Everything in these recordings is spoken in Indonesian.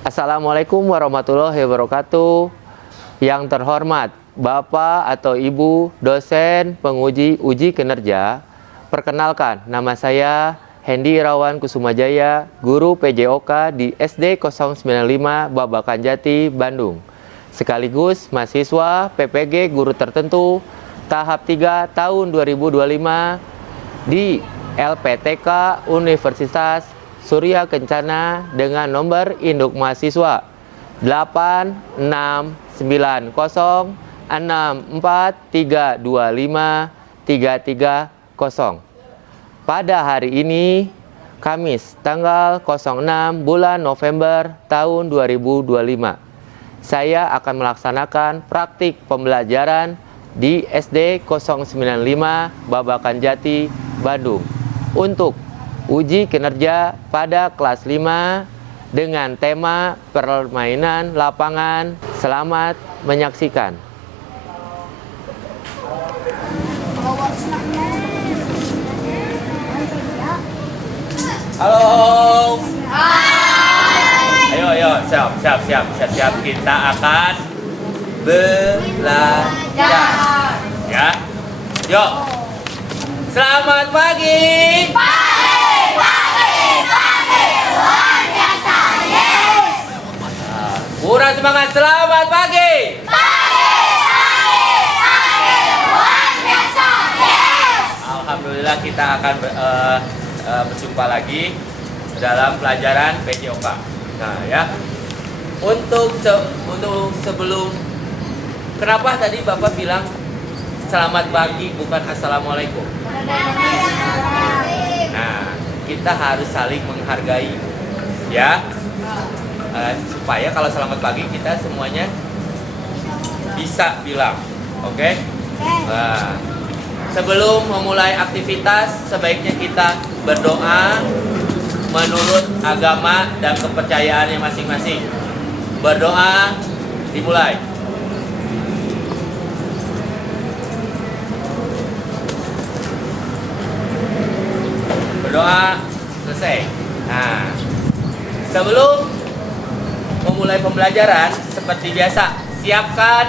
Assalamualaikum warahmatullahi wabarakatuh. Yang terhormat Bapak atau Ibu dosen penguji uji kinerja, perkenalkan nama saya Hendy Irawan Kusumajaya, guru PJOK di SD 095 Babakan Jati, Bandung. Sekaligus mahasiswa PPG guru tertentu tahap 3 tahun 2025 di LPTK Universitas Surya Kencana dengan nomor induk mahasiswa 86946432530. Pada hari ini, Kamis, tanggal 06 bulan November tahun 2025, saya akan melaksanakan praktik pembelajaran di SD 095 Babakan Jati, Bandung untuk uji kinerja pada kelas 5 dengan tema permainan lapangan. Selamat menyaksikan. Halo. Hai. Ayo, siap. Kita akan belajar. Ya. Yuk. Selamat pagi. Luar biasa, yes. Kurang semangat, selamat pagi. Luar biasa, yes. Alhamdulillah kita akan berjumpa lagi dalam pelajaran PJOK. Nah ya, untuk sebelum, kenapa tadi Bapak bilang selamat pagi bukan assalamualaikum? Nah, kita harus saling menghargai, ya, supaya kalau selamat pagi kita semuanya bisa bilang, oke? Nah, sebelum memulai aktivitas, sebaiknya kita berdoa menurut agama dan kepercayaannya masing-masing. Berdoa dimulai. Berdoa selesai. Nah, sebelum memulai pembelajaran, seperti biasa, siapkan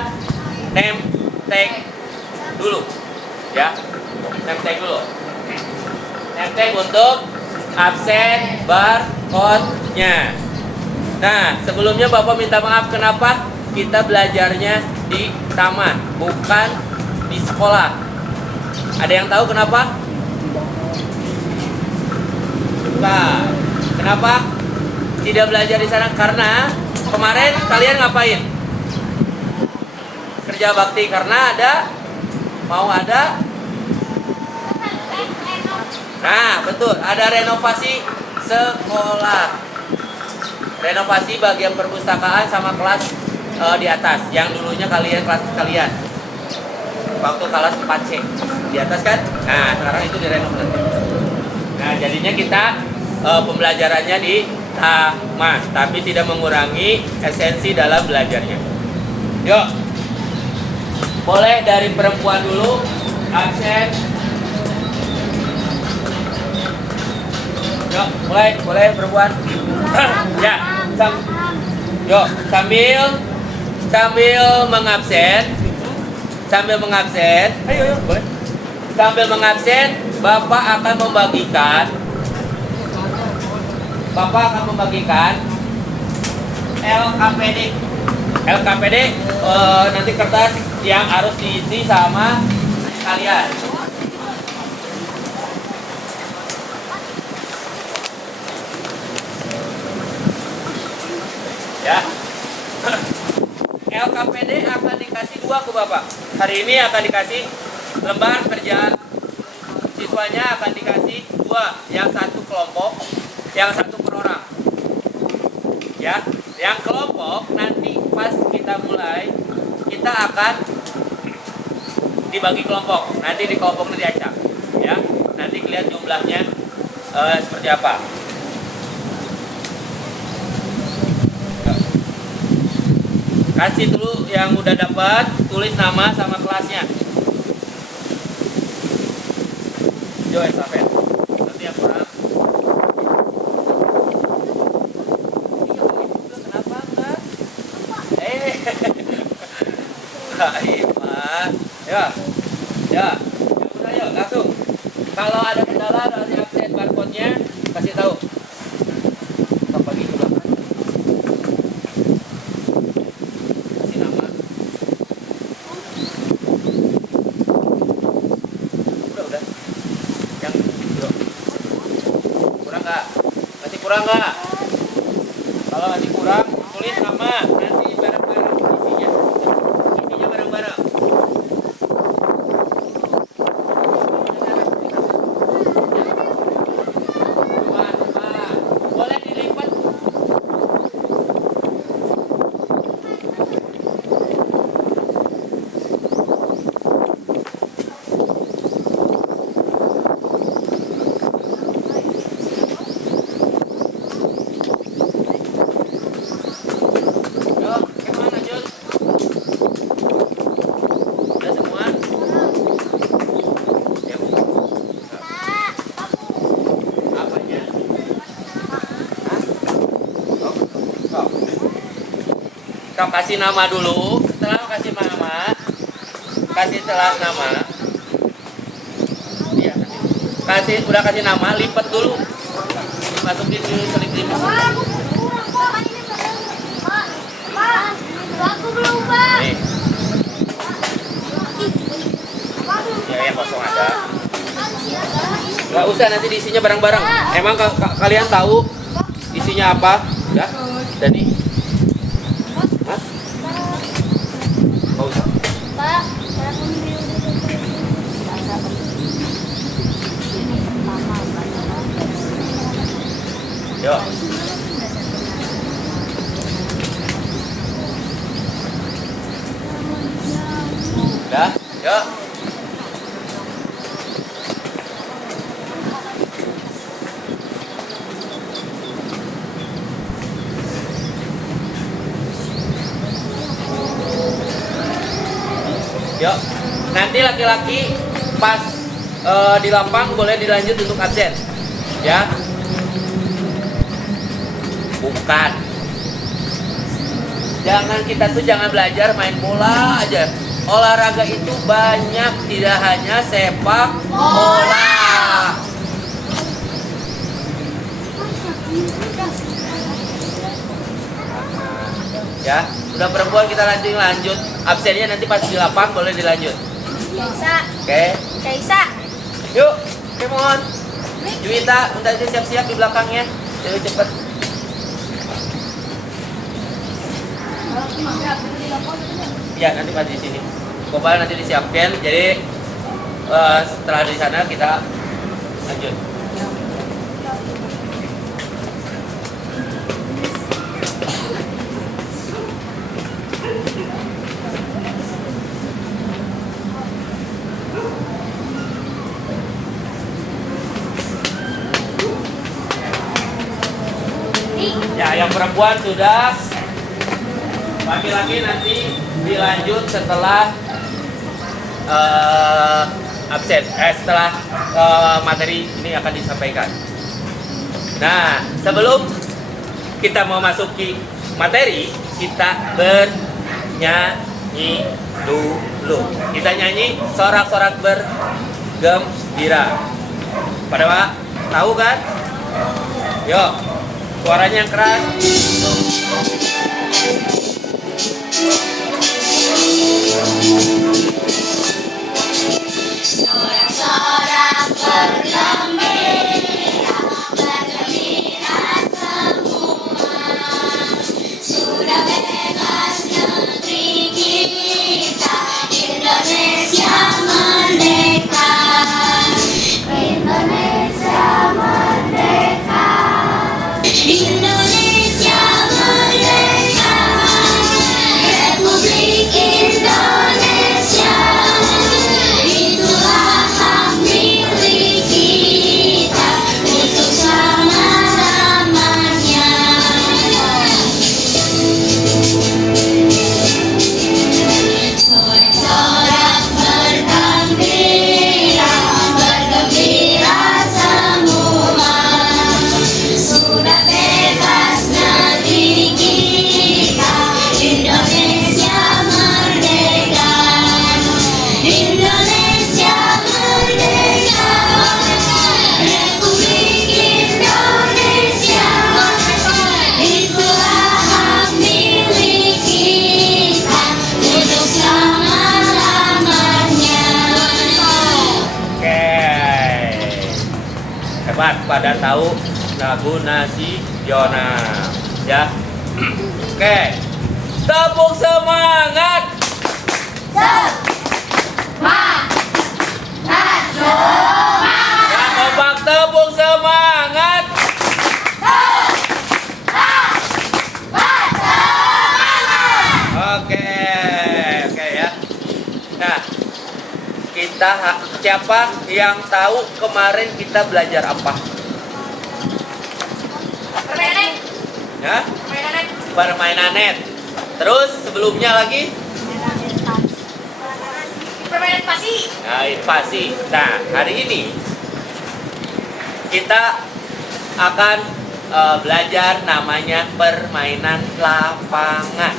name tag dulu, ya. Name tag dulu. Name tag untuk absen barcode-nya. Nah, sebelumnya Bapak minta maaf kenapa kita belajarnya di taman, bukan di sekolah. Ada yang tahu kenapa? Nah, kenapa tidak belajar di sana? Karena kemarin kalian ngapain? Kerja bakti, karena mau ada. Nah, betul, ada renovasi sekolah. Renovasi bagian perpustakaan sama kelas di atas, yang dulunya kelas kalian waktu kelas 4C di atas kan? Nah, sekarang itu direnov nanti. Nah, jadinya kita pembelajarannya di taman, tapi tidak mengurangi esensi dalam belajarnya. Yuk, boleh dari perempuan dulu, absen. Yuk, boleh perempuan. Ya, yuk, sambil mengabsen, ayo, boleh. Sambil mengabsen, Bapak akan membagikan LKPD nanti kertas yang harus diisi sama kalian. Ya. LKPD akan dikasih 2 ke Bapak. Hari ini akan dikasih lembar kerja siswanya, akan dikasih 2, yang satu kelompok, yang satu per orang. Ya, yang kelompok nanti pas kita mulai, kita akan dibagi kelompok. Nanti di kelompoknya diacak, ya. Nanti lihat jumlahnya seperti apa. Kasih dulu yang udah dapat, tulis nama sama kelasnya. Jo, estafet. Nanti yang kurang. Kenapa? Iman. Ya. Ya. Yang udah yuk, langsung. Kalau ada kendala dari absen barcode-nya, kasih tahu. Stop lagi juga. Kasih nama. Udah. Yang yuk. Kurang nggak? Masih kurang nggak? Kalau masih kurang, tulis nama. Nanti bareng-bareng isinya. Isinya bareng-bareng. Coba. Boleh dilipat. Yuk, kemana Jun? Udah semua? Ya. Apanya? Hah? Oh. Kau kasih nama dulu. Setelah kasih nama, kasih setelah nama. Iya. Udah kasih nama, lipat dulu. Masukin dulu selip lima. Aku belum, Pak. Nih, ya yang kosong ada. Gak usah, nanti diisinya bareng-bareng. Emang kalian tahu isinya apa? Udah? Jadi? Hah? Gak usah. Pak, Yuk. Udah? Yuk. Yuk. Nanti laki-laki pas di lapang boleh dilanjut untuk absen. Ya. Bukan. Jangan belajar main bola aja. Olahraga itu banyak, tidak hanya sepak bola. Ya, udah perempuan kita lanjut. Absennya nanti pas di lapang boleh dilanjut. Kaisa. Oke. Kaisa. Yuk, come on. Juwita, udah siap-siap di belakangnya. Jadi cepet. Ya, nanti pas di sini. Gopal nanti disiapkan. Jadi setelah di sana kita lanjut. Ya, yang perempuan sudah. Laki-laki nanti dilanjut setelah absen, setelah materi ini akan disampaikan. Nah, sebelum kita mau masuki materi, kita bernyanyi dulu. Kita nyanyi sorak-sorak bergembira. Pada Pak, tahu kan? Yuk, suaranya yang keras. Sorak-sorak bergembira, bergembira semua. Sudah bebas negeri kita, Indonesia merdeka. Indonesia merdeka. Indonesia merdeka. pada tahu lagu nasional ya. Oke, tepuk semangat. Yang kompak tepuk semangat. Oke, oke ya. Nah, siapa yang tahu kemarin kita belajar apa? Permainan. Ya? Permainan. Permainan net. Terus sebelumnya lagi? Permainan pasti. Nah, invasi. Nah, hari ini kita akan belajar namanya permainan lapangan.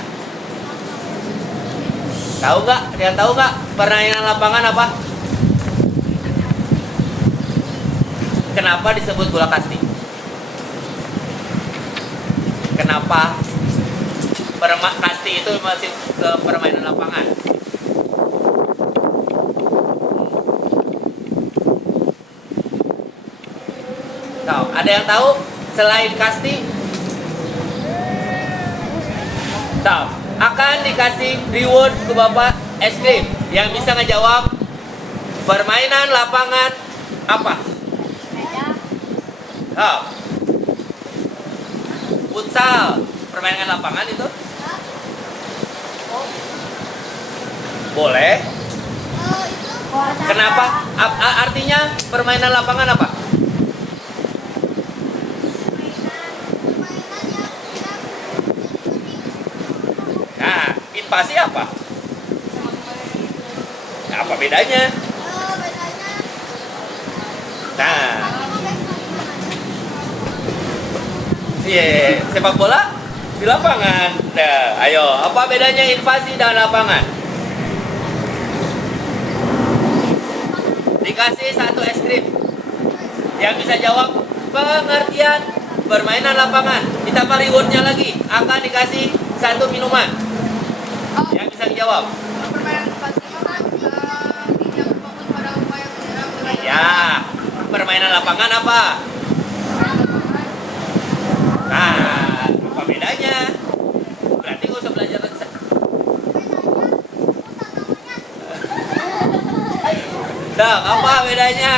Tahu nggak? Dia tahu nggak permainan lapangan apa? Kenapa disebut bola kasti? Kenapa kasti itu masih ke permainan lapangan? Tahu? Ada yang tahu selain kasti? Tahu? Akan dikasih reward ke Bapak es krim yang bisa ngejawab permainan lapangan apa? Tahu? Futsal, permainan lapangan itu? Boleh. Kenapa? Artinya permainan lapangan apa? Nah, invasi apa? Apa bedanya? Nah, iya, sepak bola di lapangan. Nah, ayo, apa bedanya invasi dan lapangan? Dikasih satu es krim yang bisa jawab pengertian permainan lapangan. Ditambah rewardnya lagi, akan dikasih satu minuman yang bisa dijawab. Permainan pasti kan tidak berfokus pada upaya menyerang. Iya, permainan lapangan apa? Nah, apa bedanya? Berarti gak usah belajar lagi. Nah, apa bedanya?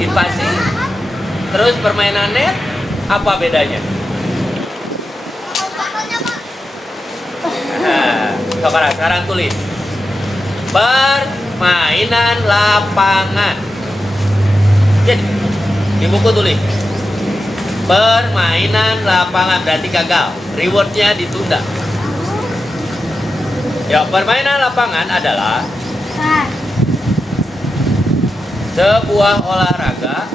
Invasi, terus permainan net, apa bedanya? Nah, sekarang tulis permainan lapangan. Jadi di buku tulis permainan lapangan, berarti gagal, rewardnya ditunda. Ya, permainan lapangan adalah sebuah olahraga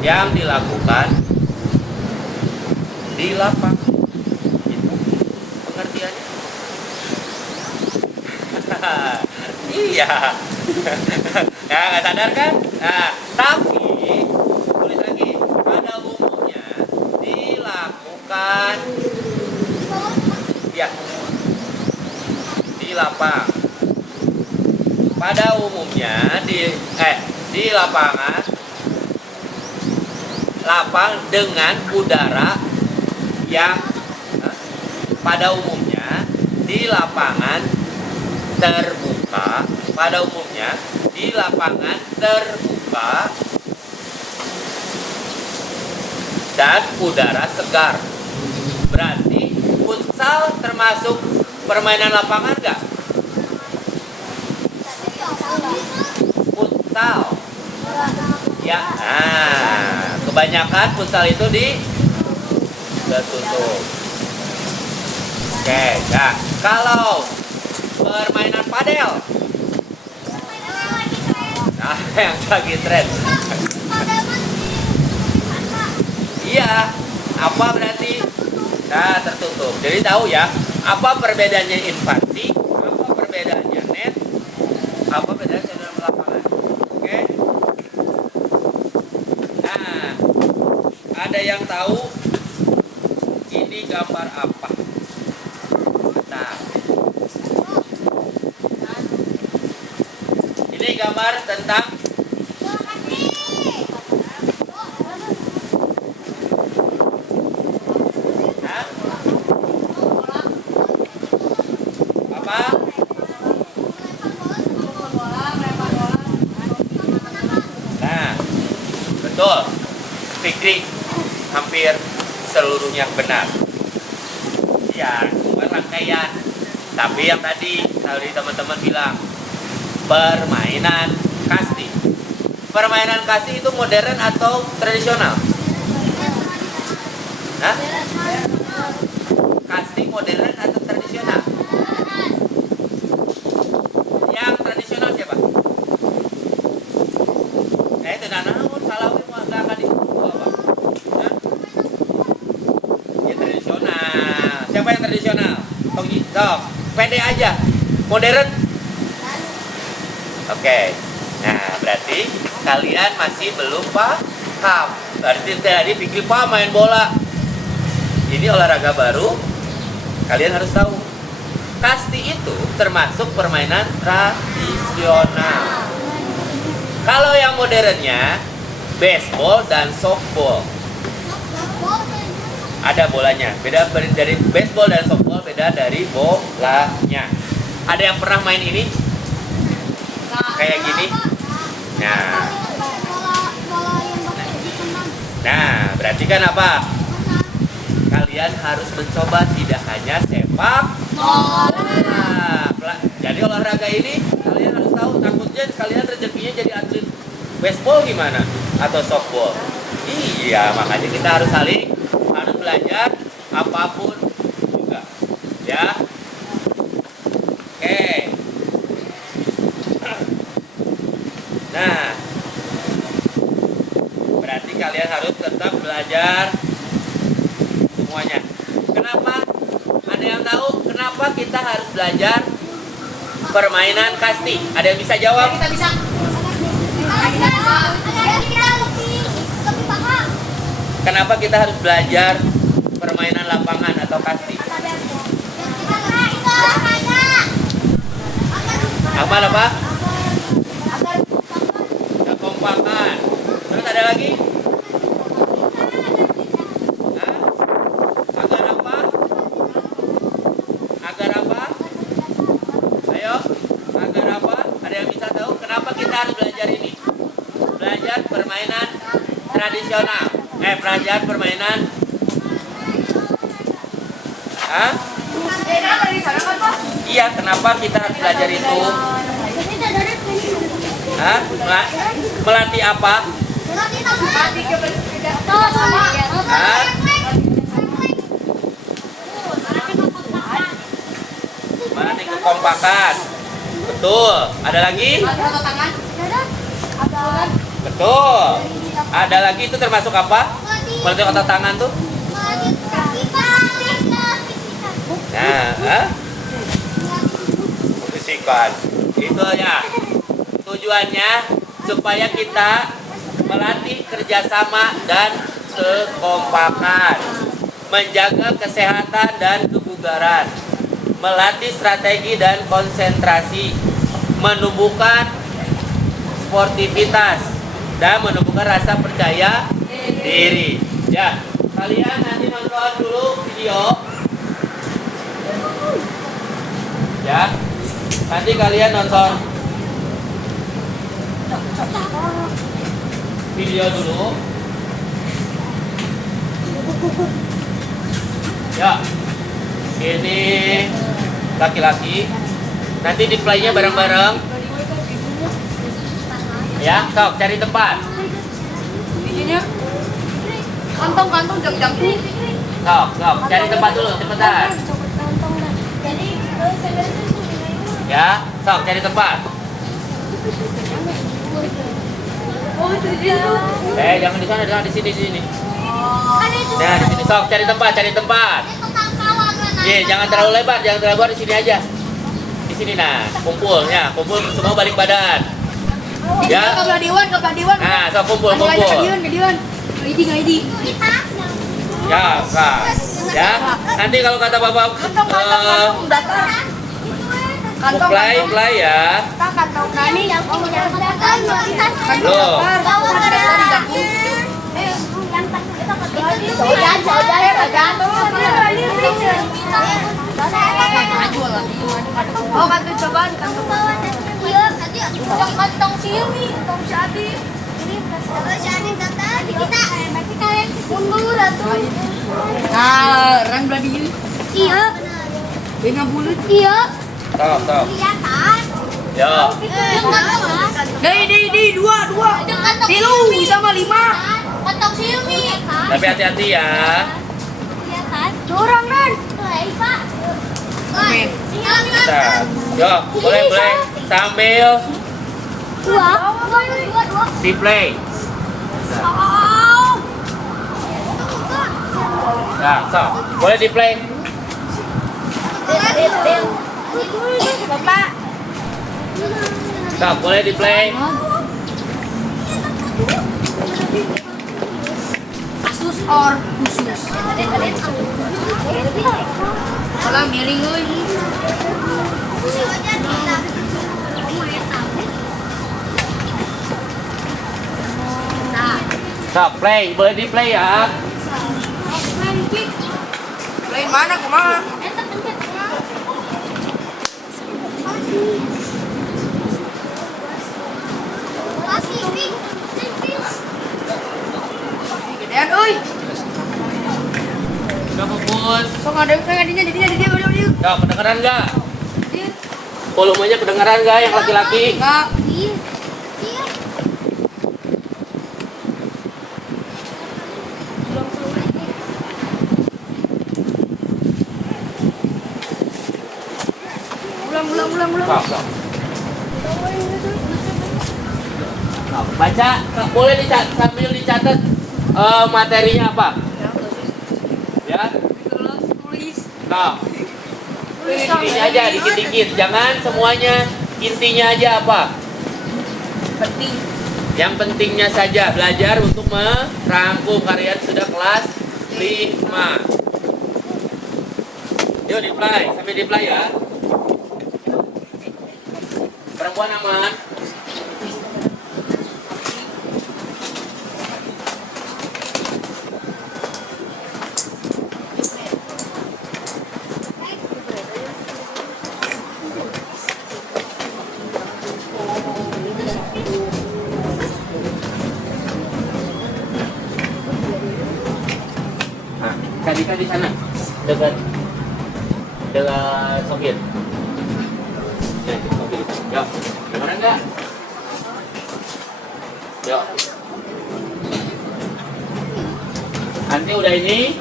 yang dilakukan di lapangan. Itu pengertiannya. Iya. Nah, nggak sadar kan? Nah, tapi tulis lagi, pada umumnya dilakukan ya di lapang. Pada umumnya di lapangan, lapang dengan udara yang pada umumnya di lapangan terbuka, pada umumnya di lapangan terbuka dan udara segar. Berarti futsal termasuk permainan lapangan nggak? Futsal ya, nah kebanyakan futsal itu tertutup. Oke, nah kalau permainan padel, nah yang lagi tren. Iya, apa berarti Nah, tertutup. Jadi tahu ya, apa perbedaannya invasi, apa perbedaannya net, apa perbedaannya dalam lapangan. Oke? Nah, ada yang tahu ini gambar apa? Nah, ini gambar tentang Hah? Apa? Nah, betul. Fikri hampir seluruhnya benar. Ya, cuma rangkaian. Tapi yang tadi teman-teman bilang permainan kasti. Permainan kasti itu modern atau tradisional? Hah? Kasti modern atau tradisional? Yang tradisional siapa? Nah itu namun salah mau agak akan itu apa? Hah? Ya tradisional. Siapa yang tradisional? Sok, pede aja. Modern? Oke. Nah berarti kalian masih belum paham. Berarti tadi pikir paham main bola. Ini olahraga baru. Kalian harus tahu. Kasti itu termasuk permainan tradisional. Kalau yang modernnya baseball dan softball. Ada bolanya. Beda dari baseball dan softball, beda dari bolanya. Ada yang pernah main ini? Kayak gini. Nah, berarti kan apa? Kalian harus mencoba tidak hanya sepak bola. Jadi olahraga ini kalian harus tahu. Takutnya kalian rezekinya jadi atlet baseball gimana? Atau softball? Iya, makanya kita harus harus belajar apapun juga. Ya. Oke. Nah, berarti kalian harus tetap belajar semuanya. Kenapa? Ada yang tahu kenapa kita harus belajar permainan kasti? Ada yang bisa jawab? Kita bisa. Kenapa kita harus belajar permainan lapangan atau kasti? Amal apa? Kekompakan. Terus ada lagi? Hah? Agar apa? Agar apa? Ayo, agar apa? Ada yang bisa tahu kenapa kita harus belajar ini? Belajar permainan tradisional. Belajar permainan. Hah? Iya, kenapa kita harus belajar itu? Hah? Melatih apa? Hah? Melatih kekompakan. Betul. Ada lagi? Betul. Ada lagi itu termasuk apa? Melatih otot tangan tuh? Nah, fisikan. Itu ya. Tujuannya supaya kita melatih kerjasama dan kekompakan, menjaga kesehatan dan kebugaran, melatih strategi dan konsentrasi, menumbuhkan sportivitas, dan menumbuhkan rasa percaya diri. Ya, kalian nanti nonton dulu video. Ya, nanti kalian nonton video dulu. Ya, ini laki-laki. Nanti di playnya bareng-bareng. Ya, sok cari tempat. Bijinya kantong-kantong jam-jamku. Sok cari tempat dulu, cepetan. Ya, sok cari tempat. Oh, itu dia. Jangan di sana, jangan di sini, di sini. Nah, di sini sok cari tempat. Iya, jangan terlalu lebar, di sini aja. Di sini nah, kumpul ya, kumpul semua balik badan. Ya. Ke Diwan. Nah, so kumpul. ID. Ya, Kak. Ya. Nanti kalau kata Bapak play ya. Kantong nani yang punya Loh. Oh, kantong cobaan, kantong Xiaomi, kantong Xiaomi. Mundur atuh. Nah, orang belah di iya. Dengan bulut iya. Stop. Ya. Dei, dua. Tilu sama 5. Kantong Xiaomi. Tapi hati-hati ya. Dorong dan. Nah, yo, boleh sambil Dua. di play. Nah, so, boleh di play. Bapak. So, boleh di play. Asus or khusus. Kalau miring euy. So, play, boleh di play ya. Lain mana kumaha? Gedean euy. Udah kumpul. Sok ada di dia. Ya, kedengeran nggak? Volumenya kedengeran nggak yang laki-laki? Enggak. Ulang. Stop. Nah, baca, boleh sambil dicatat materinya apa? Ya. Tulis. Nah, ini aja dikit-dikit, jangan semuanya, intinya aja apa? Penting. Yang pentingnya saja, belajar untuk merangkum karya sudah kelas 5. Yuk di-play, sampai di-play ya. Perempuan aman. Nah, Kadika di sana, dekat Soviet. Ya, Soviet. Yuk, dengeran nggak? Yuk. Nanti udah ini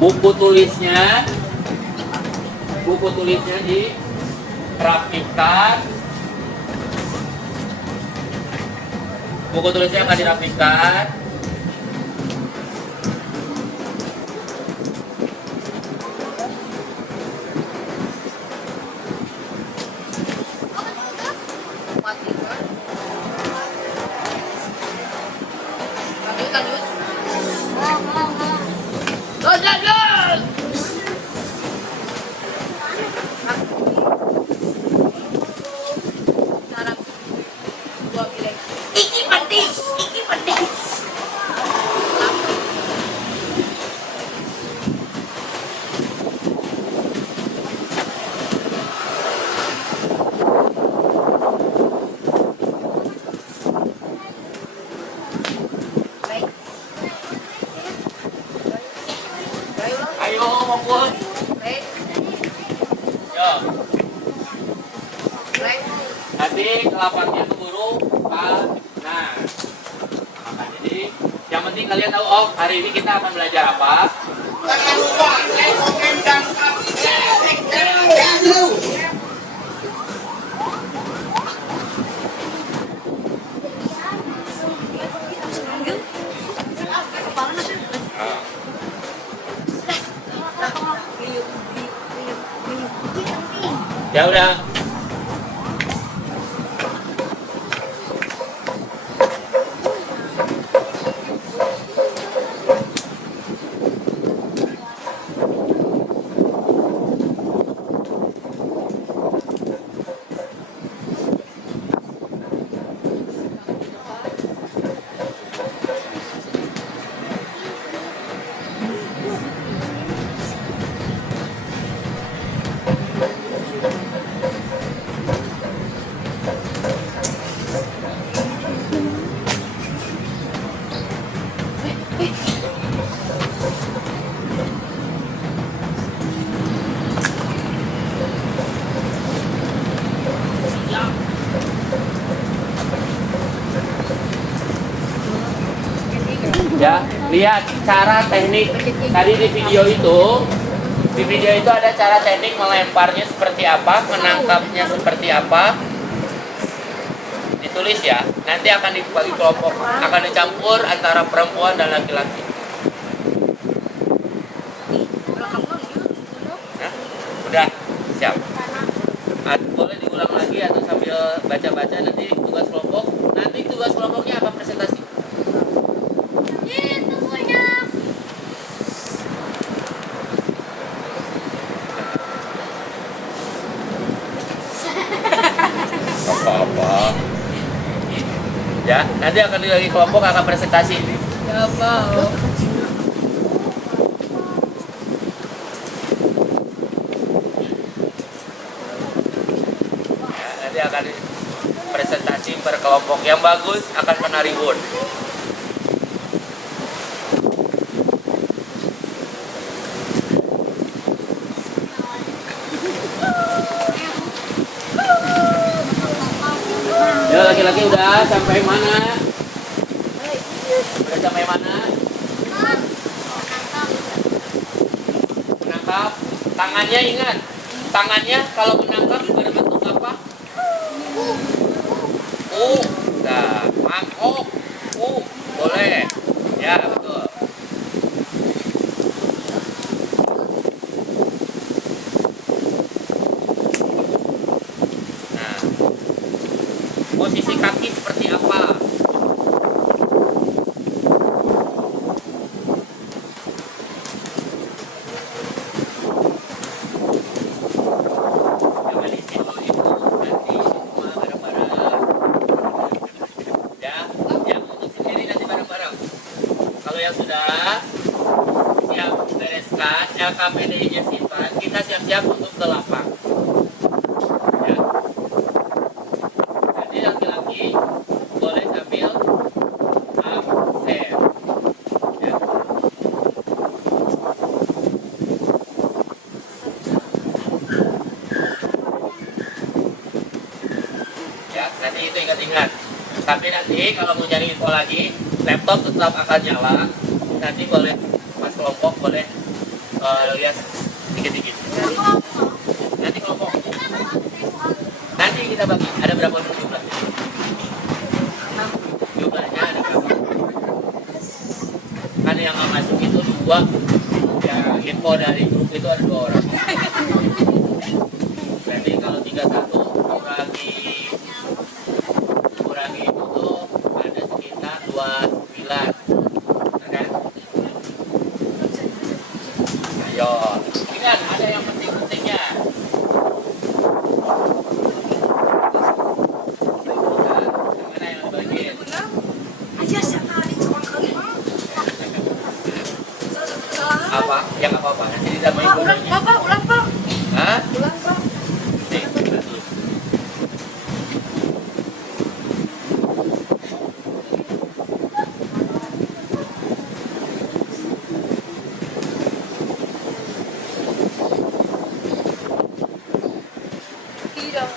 buku tulisnya dirapikan. Buku tulisnya akan dirapikan. Iki penting. Ayo, fokus. Yo. Nanti kelapaknya keburu nah. Maka jadi yang penting kalian tahu, oh hari ini kita akan belajar apa. Ya udah. Ya, lihat cara teknik tadi di video itu. Di video itu ada cara teknik melemparnya seperti apa, menangkapnya seperti apa. Ditulis ya. Nanti akan dibagi kelompok, akan dicampur antara perempuan dan laki-laki. Nah, udah siap. Boleh diulang lagi atau sambil baca-baca nanti tugas kelompok. Nanti tugas kelompoknya apa presentasi? Apa-apa. Ya, nanti akan dibagi kelompok akan presentasi. Gak mau. Ya, nanti akan presentasi per kelompok yang bagus akan kena reward. Ya, laki-laki udah sampai mana? Udah sampai mana? Menangkap. Tangannya ingat. Tangannya kalau menangkap berbentuk apa? Nah, mangkok. Boleh. Ya, betul. Nah, posisi kaki seperti apa? Jangan di situ itu, nanti semua bareng-bareng. Ya, yang untuk sendiri nanti bareng-bareng. Kalau yang sudah siap bereskan, LKPD-nya simpan, kita siap-siap untuk ke lapang. Ya. Nanti laki-laki boleh sambil absen. Ya. Ya, nanti itu ingat-ingat. Tapi nanti kalau mau cari info lagi, laptop tetap akan nyala. Nanti boleh pas kelompok boleh lihat dikit-dikit. Nanti kelompok. Nanti kita bagi. Ada berapa jumlahnya? Jumlahnya ada berapa? Kan yang nggak masuk itu 2. Ya, info dari grup itu ada 2 orang. Berarti kalau 31 kurangi itu tuh ada sekitar 29. Kan? Ayo, ingat ada yang penting-pentingnya. Mana yang bagian? Apa? Yang apa-apa? Nanti ditambahin gurunya. Ulang, Pak. Hah? Ulang, Pak. Nih, satu. Tidak.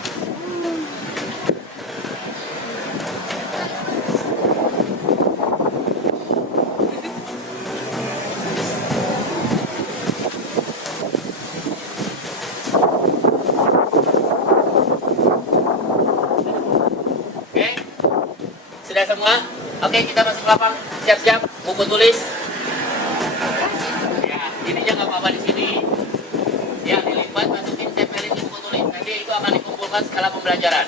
Oke? Sudah semua? Oke, kita masuk ke lapang. Siap-siap, buku tulis. Ya, ininya nggak apa-apa di sini. Ya, dilipat, masukin, tempelin di buku tulis. Nanti itu menentukan skala pembelajaran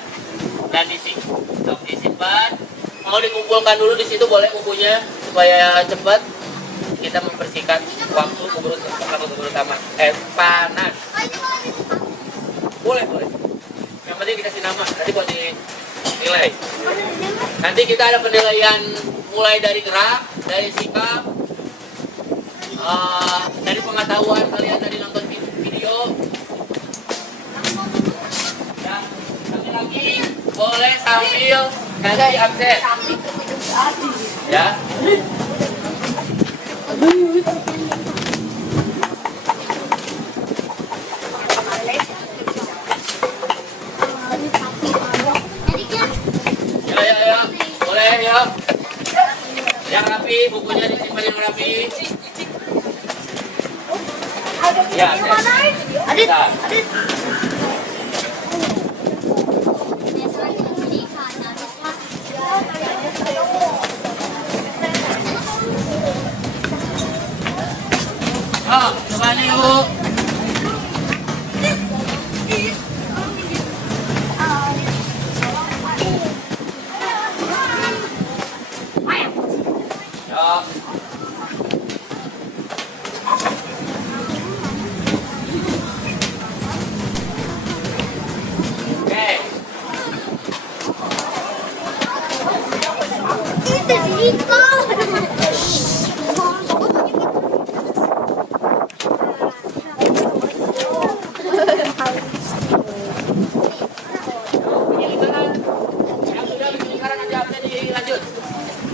dan diisi. Sok disimpan. Mau dikumpulkan dulu di situ boleh bukunya supaya cepat. Kita mempersingkat waktu keburu utama. Panas. Boleh. Yang penting dikasih nama. Nanti buat dinilai. Nanti kita ada penilaian mulai dari gerak, dari sikap, dari pengetahuan kalian dari nonton video. Ya, laki-laki boleh sambil ganti absen. Ya. Ya. Boleh ya. Yang rapi, bukunya disimpan yang rapi. Ya, Adit. Oh, kembali yuk.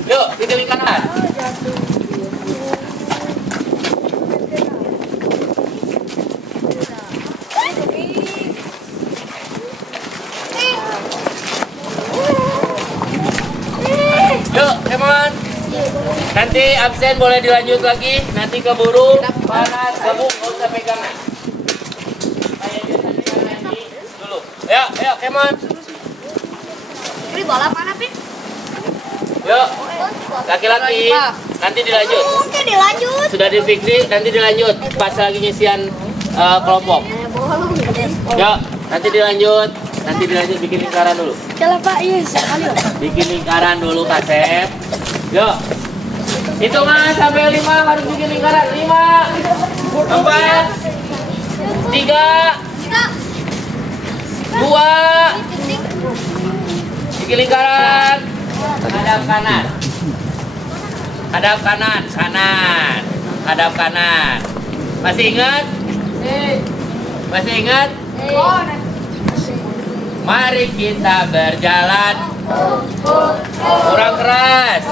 Yuk, bikin lingkaran. Yuk, teman. Nanti absen boleh dilanjut lagi. Nanti keburu panas, gabung, nggak usah pegangan. Dulu. Ayo, teman. Ini bola mana, Pin? Yuk, laki-laki. Nanti dilanjut. Oke, dilanjut. Sudah difiksi, nanti dilanjut. Pas lagi nyisian kelompok. Yuk, nanti dilanjut. Nanti dilanjut bikin lingkaran dulu. Jalan Pak, yes. Ayo. Bikin lingkaran dulu, Kasep. Yuk. Hitungan sampai 5 harus bikin lingkaran. 5, 4, 3, 2. Bikin lingkaran. Hadap kanan. Hadap kanan, kanan. Hadap kanan. Masih ingat? Masih ingat? Mari kita berjalan. Kurang keras.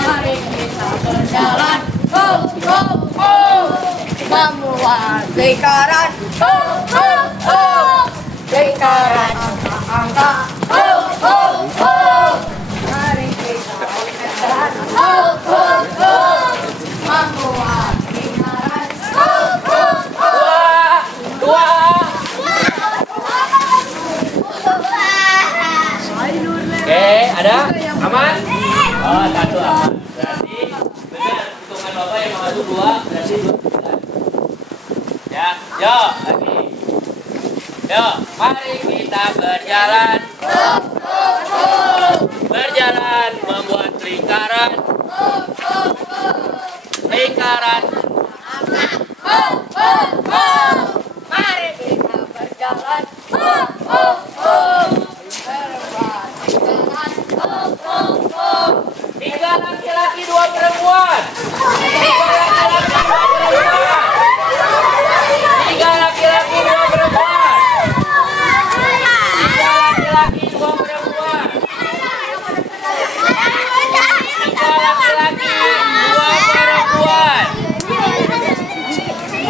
Mari kita berjalan. Membuat lingkaran. Lingkaran angka. Mari kita berjalan. Membuat lingkaran. Dua. Oke, ada? Aman? Oh, satu aman. Berarti benar hitungan Bapak yang maju 2, berarti 29. Ya, yo, lagi. Yo, mari kita berjalan. Berjalan membuat lingkaran. Lingkaran. Mari kita berjalan. Tiga laki-laki, 2 perempuan. Tiga laki-laki, 2 perempuan. Tiga laki-laki, 2 perempuan. Tiga laki-laki, 2 perempuan.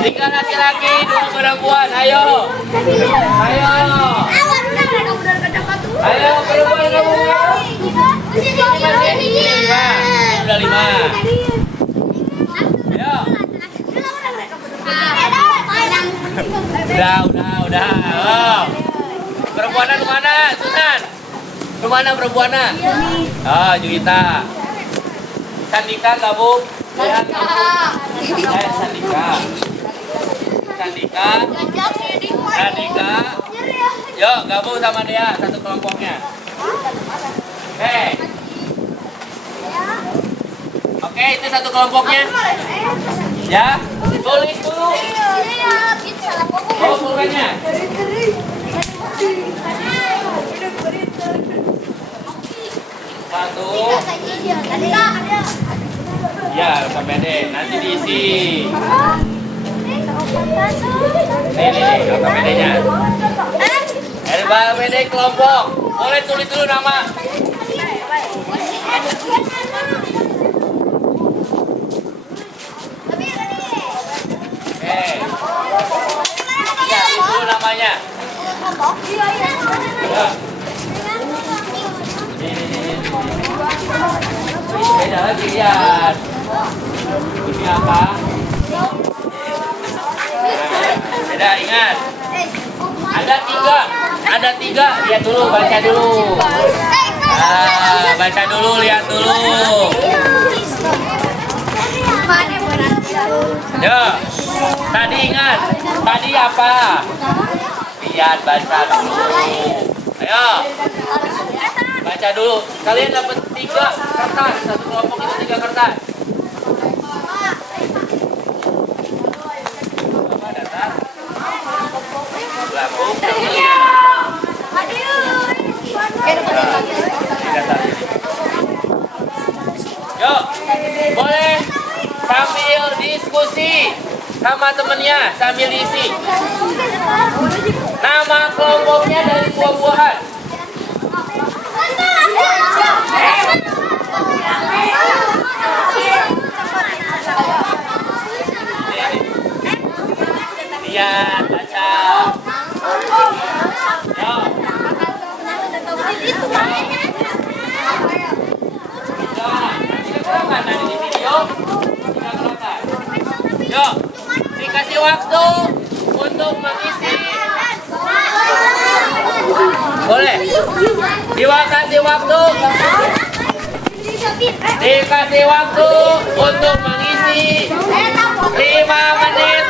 Tiga laki-laki, 2 perempuan. Ayo. Ayo. Ayo, perempuan kamu. Udah 5. Ayo. Udah. Oh. Perempuanan kemana, Sunan? Kemana perempuanan? Oh, Juwita. Sandika gabung. Lihat. Sandika. Sandika. Sandika. Yuk, gabung sama dia satu kelompoknya. Oke, itu satu kelompoknya. Ya, tulis dulu. Oh, pulpennya. Satu. Ya, sampai deh. Nanti diisi. Nih, KPD-nya. KPD kelompok. Boleh tulis dulu nama. Ya, itu namanya. Ya. Beda lagi, lihat. Ini apa? Beda, ingat. Ada tiga. Lihat dulu, baca dulu. Baca dulu, lihat dulu. Ya, tadi ingat. Tadi apa? Lihat, baca dulu. Ayo. Baca dulu. Kalian dapat 3 kertas. Satu kelompok itu 3 kertas. Apa datang? Belakang. Yuk, boleh sambil diskusi sama temennya, sambil diisi. Nama kelompoknya dari buah-buahan. Lihat, baca. Yuk. Nanti di video. Yuk, dikasih waktu untuk mengisi. Boleh? Dikasih waktu. Dikasih waktu untuk mengisi 5 menit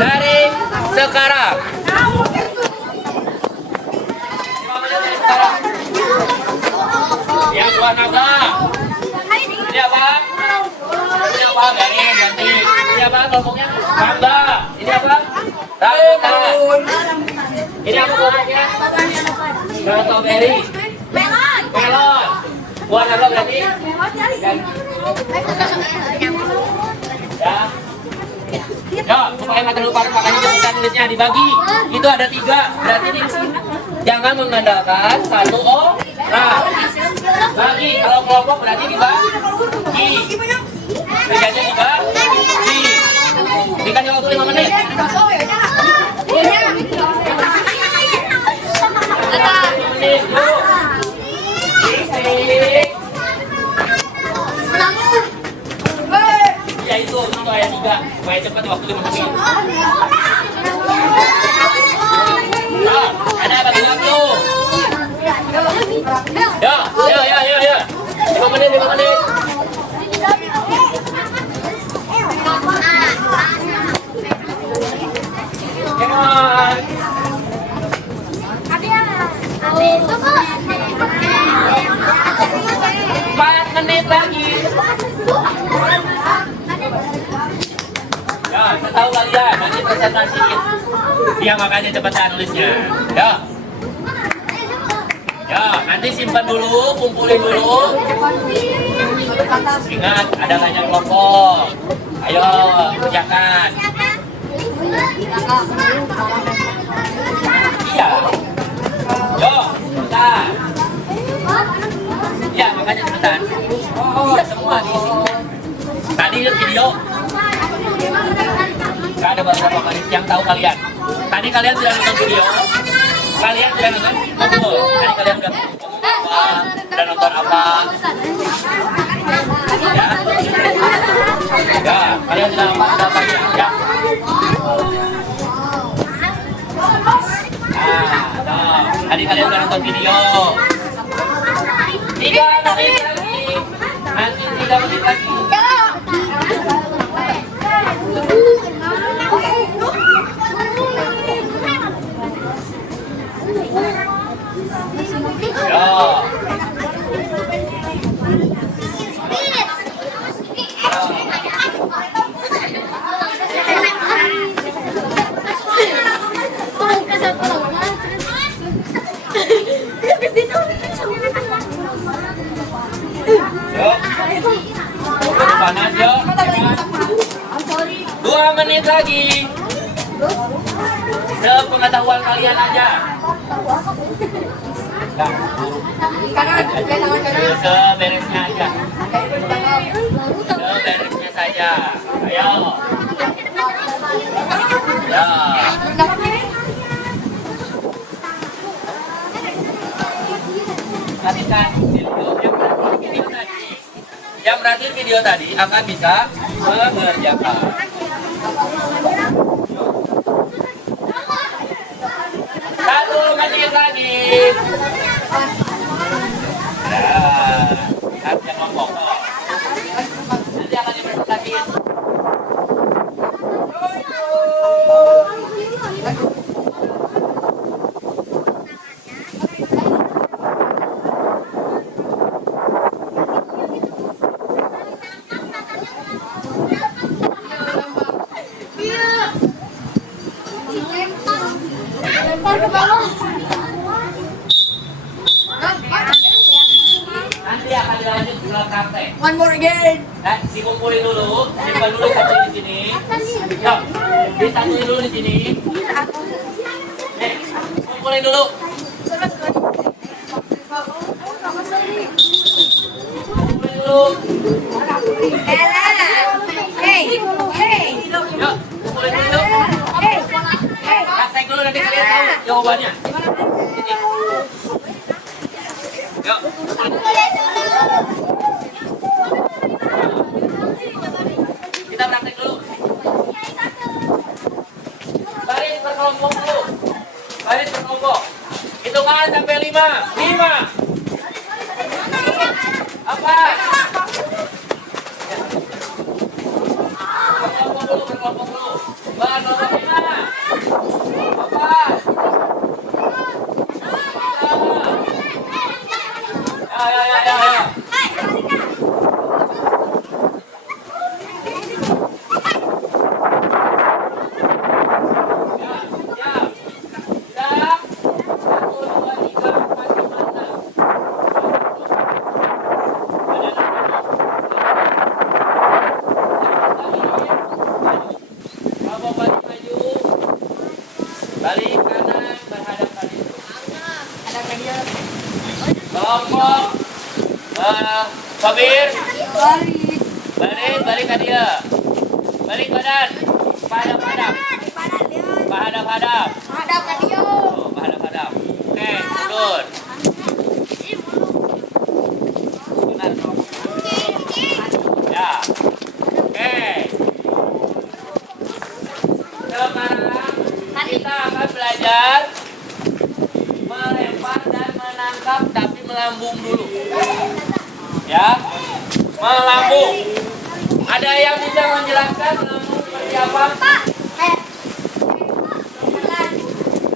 dari sekarang. 5 menit dari sekarang. Yang buat naga. Ini apa? Ini apa? Ganti. Ini apa kelompoknya? Mangga. Ini apa? Rambutan. Ini apa kelompoknya? Strawberry. Melon. Buat naga berarti? Ya. Ya, supaya nggak terlupa makanya kita tulisnya dibagi. Itu ada 3. Berarti ini jangan mengandalkan satu orang. Bagi kalau kelompok berarti dibagi. Kerjanya dibagi. Dikasih waktu 5 menit. Ya itu ayat 3. Supaya cepat waktu 5 menit. Nah, ada bagi waktu. Ya. 5 menit. Come on. 4 menit lagi. Ya, saya tahu kalian, nanti presentasi. Ya, makanya cepetan nulisnya. Ya, nanti simpan dulu, kumpulin dulu. Ingat, ada banyak kelompok. Ayo, kerjakan. Iya. Yo, cepetan. Ya, makanya cepetan. Iya, semua diisi. Tadi lihat video. Gak ada beberapa kali yang tahu kalian. Tadi kalian sudah nonton video. Kalian sudah nonton? Betul. Tadi kalian udah nonton apa? Ya, kalian sudah nonton apa ya? Tadi kalian sudah nonton video. 3 menit lagi. Nanti 3 menit lagi. 2 menit lagi. Sepengetahuan kalian aja. Nah, Kanan, tangan kanan. seberesnya aja. Seberesnya saja. Ayo. Ya. Perhatikan yang berhasil video tadi akan bisa mengerjakan. 1 menit lagi. Nah, harusnya kelompok. Nanti akan dipresentasikan. Nanti akan dilanjut bulan praktek. One more again. Nah, dikumpulin dulu, simpan dulu satu di sini. Yuk, disatuin dulu di sini. Kumpulin dulu. Kumpulin dulu. Hey, hey. Yuk, kumpulin dulu. Praktek dulu nanti kalian tahu jawabannya. Sini. Yuk, kumpulin dulu. Kita praktek dulu. Baris berkelompok dulu. Baris berkelompok. Hitungan sampai 5. 5. Apa? Berkelompok dulu, berkelompok dulu. Berkelompok 5. Apa? Ya. Balik kanan menghadap kali. Kelompok Sabir. Balik ke dia. Balik badan. Hadap-hadap. Hadap-hadap. Oh, hadap-hadap. Oke, mundur. Benar. Ya. Oke. Sekarang kita akan belajar melempar dan menangkap tapi melambung dulu. Ya. Melambung. Ada yang bisa menjelaskan melambung seperti apa?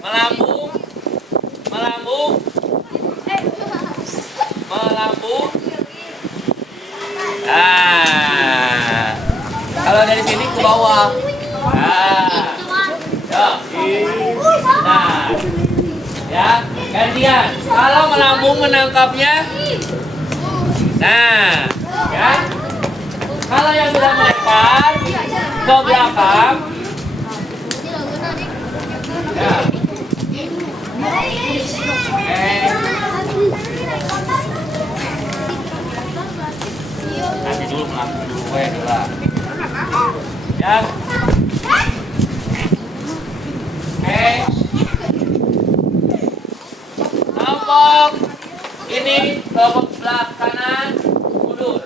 Melambung. Nah, kalau dari sini ke bawah. Nah, ya, gantian. Kalau melambung menangkapnya. Nah, ya. Kalau yang sudah melempar ke belakang. Ya. Nanti dulu melambung dulu lah. Ya. Kelompok ini kelompok sebelah kanan mundur.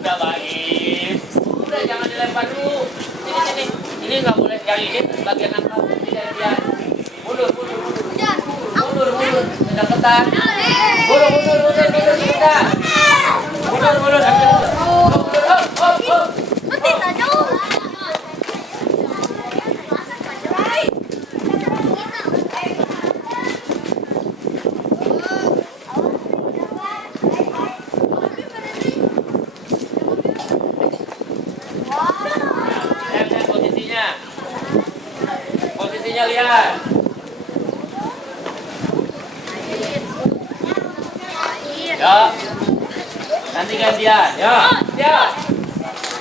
Udah baik. Udah jangan dilempar dulu. Sini. Ini nggak boleh yang ini bagian nangkap. Ini mundur. Sudah ketat. Mundur kita. Mundur. Posisinya lihat. Ya. Nanti nanti gantian. Ya, siap.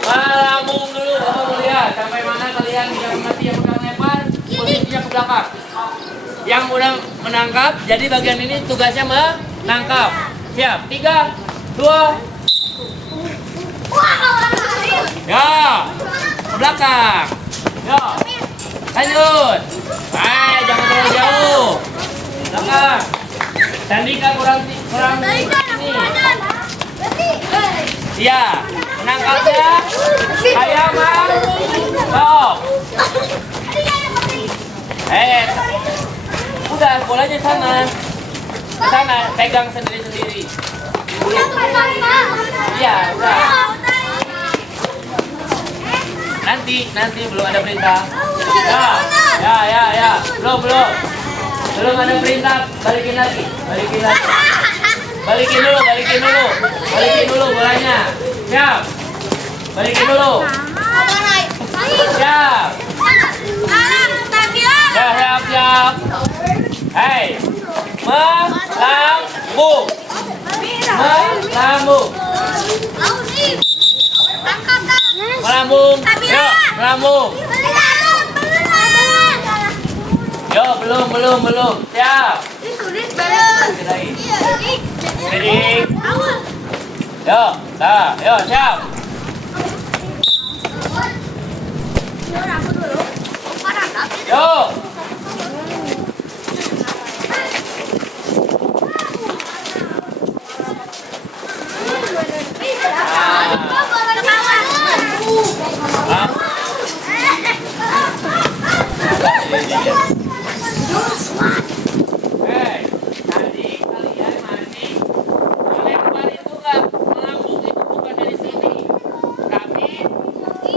Melambung dulu, kamu lihat sampai mana kalian yang nanti yang udah lempar, posisinya ke belakang. Yang udah menangkap, jadi bagian ini tugasnya menangkap. Siap, 3, 2. Ya, ke belakang. Ya, lanjut. Jangan terlalu jauh. Belakang. Sandika kurang ini. Iya, menangkapnya. Saya mau. Stop. Udah, bolanya sana. Sana, pegang sendiri-sendiri. Iya, udah. Nanti belum ada perintah. Ya. Belum ada perintah, balikin lagi. Balikin dulu bolanya. Siap. Balikin dulu. Siap. Siap. Hei. Melambung. Melambung. Yuk, melambung. Yo, belum. Siap. Ready. Yo, siap. Yo. Tadi kalian masih melempar itu nggak, melambung itu bukan dari sini, tapi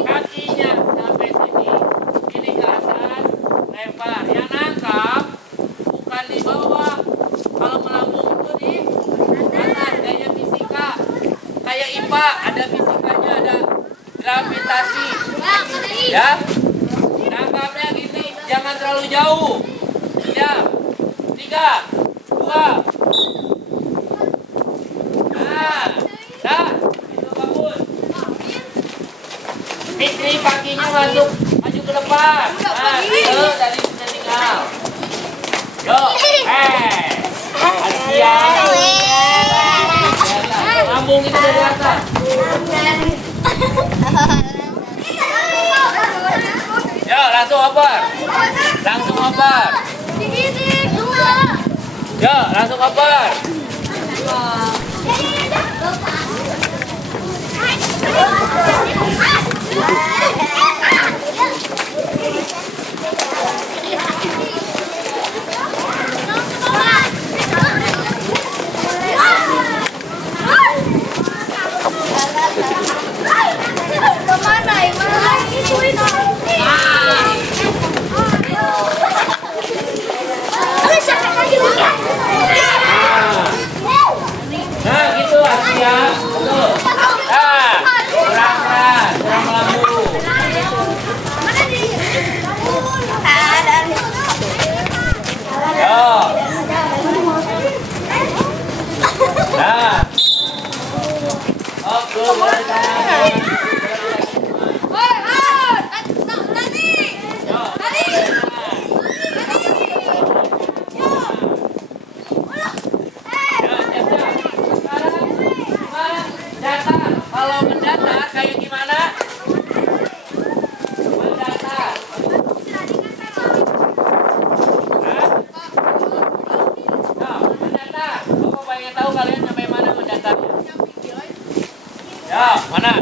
kakinya sampai sini, ini ke atas, lempar. Yang nangkap bukan di bawah. Kalau melambung itu di atas, gaya fisika, kayak IPA, ada fisikanya, ada gravitasi, ya. Nangkapnya gini, jangan terlalu jauh. Ya, 3, 2. Itu bagus. Ini kakinya maju ke depan. Itu tadi sudah tinggal. Yo, Asia. Lambung itu dari atas. Yo, langsung oper. Yo, langsung oper. Nah, gitu Asia. Tuh. Kurang keras, kurang melambung. Yo. Nah. Belum boleh tangan. Kalau mendatar kayak gimana? Mendatar. Mendatar. Aku pengen tahu kalian sampai mana mendatarnya. Ya, mana?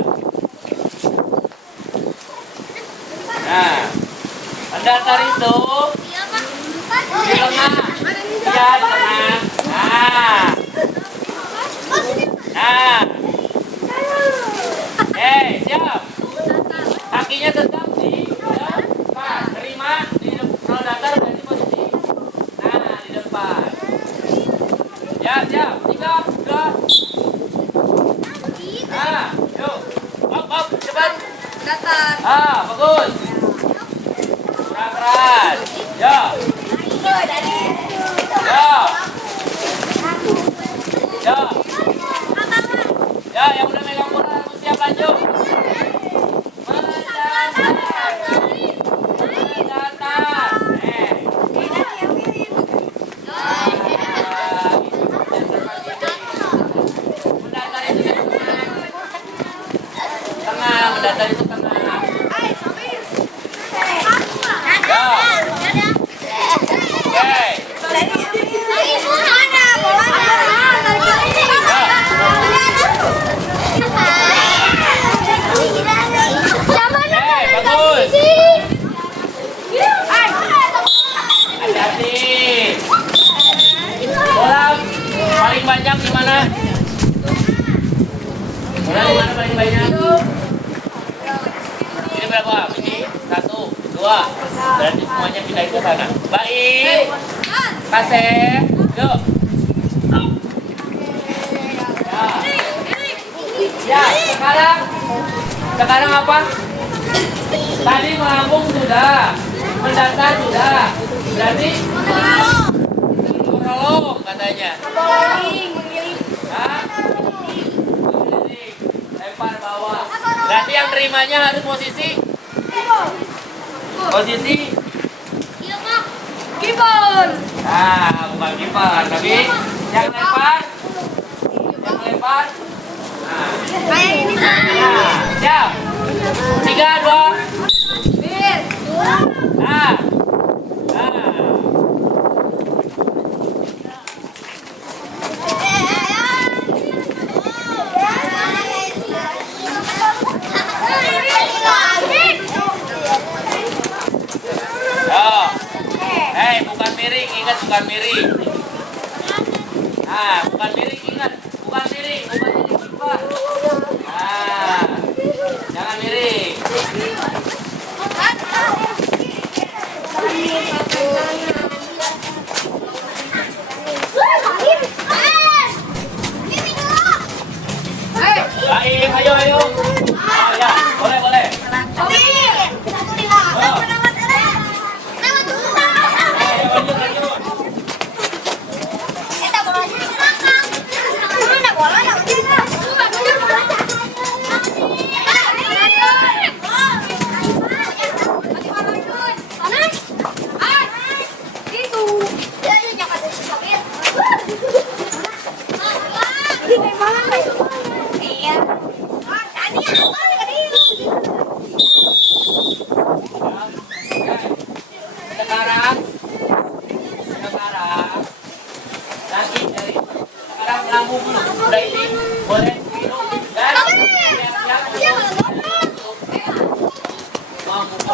Nah, mendatar itu di tengah. Iya, di tengah. Nah. Siap. Kakinya tetap di depan. Terima di depan. Kalau datar berarti posisi. Nah, di depan. Ya, siap. 3, 2. Nah, yuk. Up, cepat. Datar. Bagus. Kurang keras. Ya. Ya. Ya, yang udah megang bola harus siap lanjut. Mendatar. Mendatar. Mendatar itu di tengah. Tengah, mendatar itu tengah. Ya. Oke. Bagus. Hati-hati. Bola paling banyak di mana? Bola di mana paling banyak? Ini berapa? Ini 1, 2. Berarti semuanya pindah ke sana. Baik. Kasih. Yuk. Ya, sekarang apa? Tadi melambung sudah, mendatar sudah. Berarti merolong katanya. Hah? Menggiling. Lempar bawah. Berarti yang terimanya harus posisi. Posisi. Kiper. Nah, bukan kiper, tapi yang lempar. Yang lempar. Nah, Kayak ini. nah, siap. 3, 2. Nah. Nah. Oh. Hei, bukan miring, ingat bukan miring. Nah, bukan miring, ingat. Bukan miring, bukan jadi kiper. Nah, jangan miring. Baik, ayo, ayo. Oh, ya, boleh, boleh. Ayo, lanjut, lanjut. Sekarang lagi dari sekarang lambung dulu. Udah ini boleh minum dan siap-siap untuk memukul.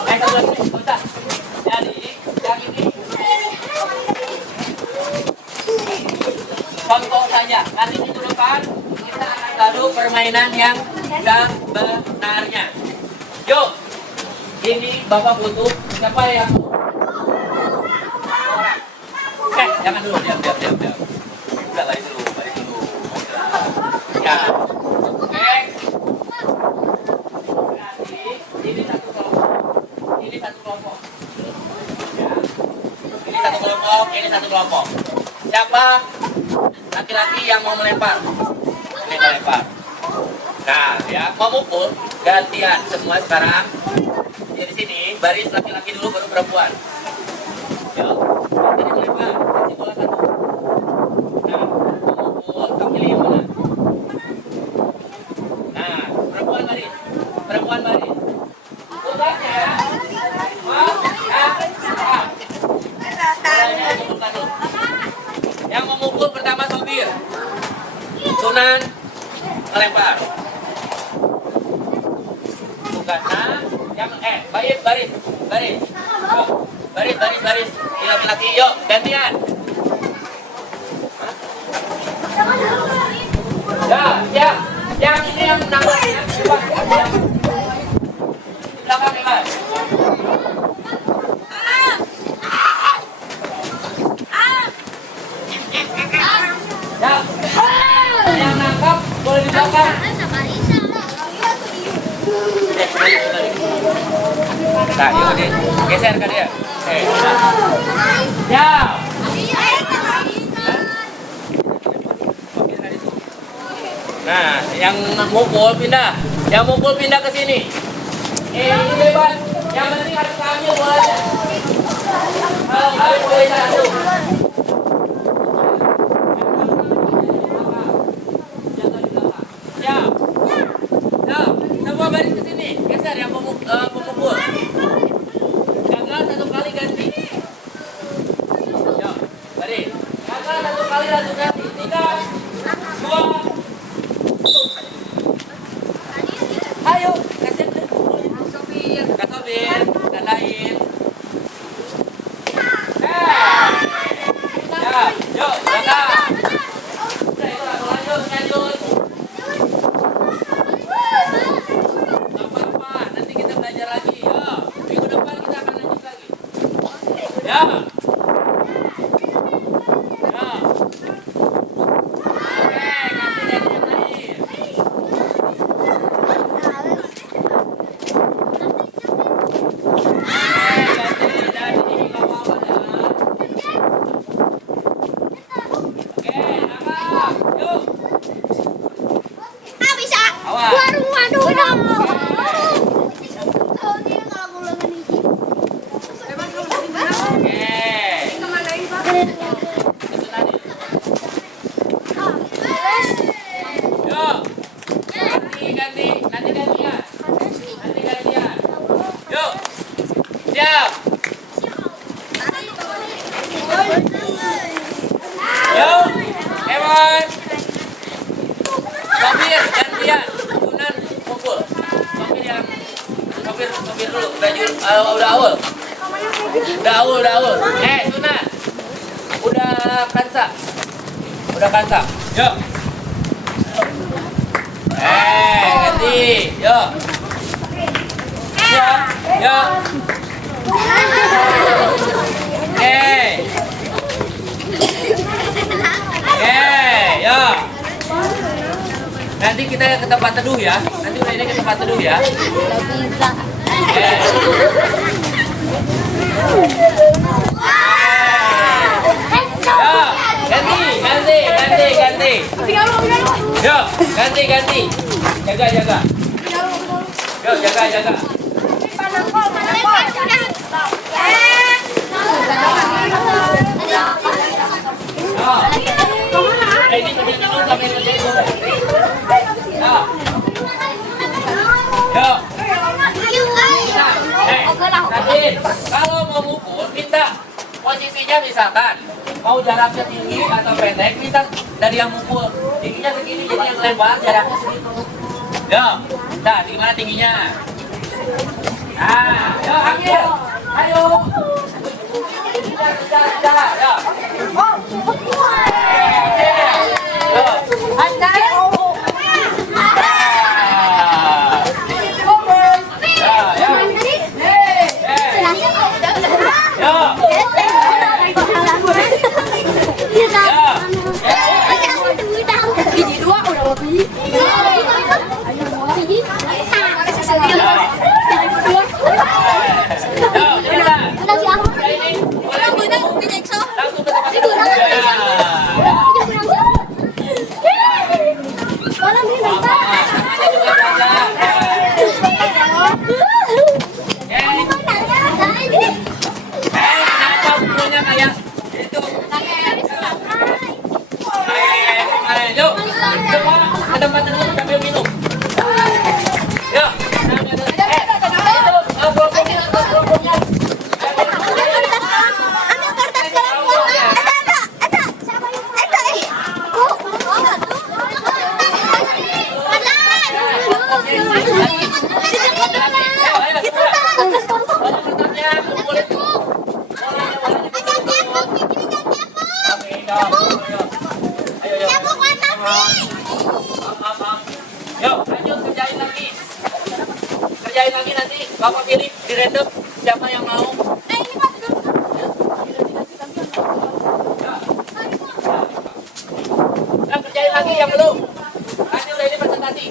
Satu lagi, bentar. Jadi yang ini contoh saja. Nanti minggu depan kita akan lalu permainan yang sebenarnya. Yuk, ini Bapak butuh siapa yang jangan dulu, diam. Udah, balik dulu. Ya. Oke. Berarti ini satu kelompok. Ini satu kelompok. Ya. Ini satu kelompok, ini satu kelompok. Siapa laki-laki yang mau melempar? Ini melempar. Nah, ya, mau mukul gantian semua sekarang. Di sini baris laki-laki dulu baru perempuan. Ya. Ini melempar, kasih bola satu. Nah, memukul, kamu pilih yang mana? Nah, perempuan baris. Tugasnya, yang memukul pertama Sobir. Sunan melempar. Tugasnya, yang baris. Baris. Ini laki-laki, yuk gantian. Ya. Yang ini yang namanya belakang bebas. Ya. Yang nangkap boleh di belakang. Nah, yuk deh. Geser ke dia. Ya. Nah, yang mukul pindah. Yang mukul pindah ke sini. Ini bebas. Yang penting harus ambil bolanya. Kalau boleh satu. Ya. Ya, semua baris ke sini. Geser yang pemukul. Jaga satu kali ganti. Ya, baris. Jaga satu kali langsung ganti. 3, 2. Ayo, kasih Sopir. Kak Sobir, tandain. Ya, yuk, jaga. Udah, itu langsung lanjut, lanjut. Gak apa-apa, nanti kita belajar lagi. Yuk, minggu depan kita akan lanjut lagi. Ya. Ya. Oke, kasih dari yang lain. Siap. Yuk, Ewan. Sopir gantian, Sunan mukul. Sopir dulu. Udah awal. Sunan. Udah kansa. Yuk. Ganti. Yuk. Yuk. Ya. Nanti kita ke tempat teduh ya. Nanti udah ini ke tempat teduh ya. Ganti. Yuk, ganti. Jaga. Yuk, jaga. Ini sambil minum sambil berdiri. Yuk. Nanti kalau mau mukul minta posisinya misalkan mau jaraknya tinggi atau pendek, minta dari yang mukul tingginya segini, jadi yang lebar jaraknya segitu. Yuk. Nah, gimana tingginya? Nah, yuk ambil. Ayo. Jalan. Kerjain lagi nanti Bapak pilih di random siapa yang mau. Nah, kerjain lagi yang belum. Nanti udah ini presentasi.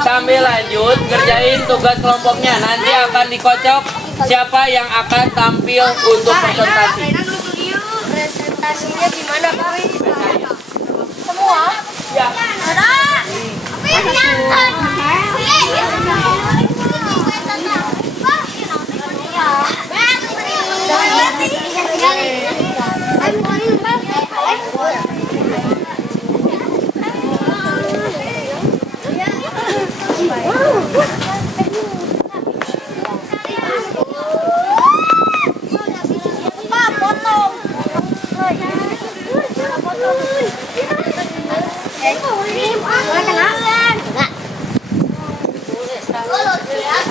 sambil lanjut ngerjain tugas kelompoknya. Nanti akan dikocok siapa yang akan tampil untuk presentasi. Presentasinya gimana, Pak? Semua? Ya. Ada.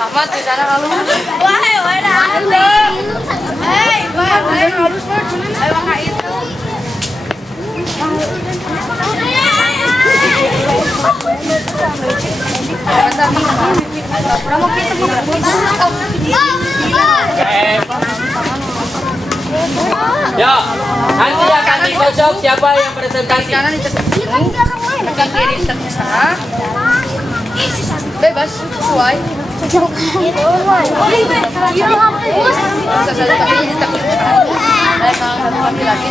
Sama di sana kalau. Wahai, Harus ayo angkat itu. Yo, nanti akan dikocok siapa yang presentasi. Tekan kiri terserah. Bebas sesuai. Bisa saja tapi ini tak satu kali lagi.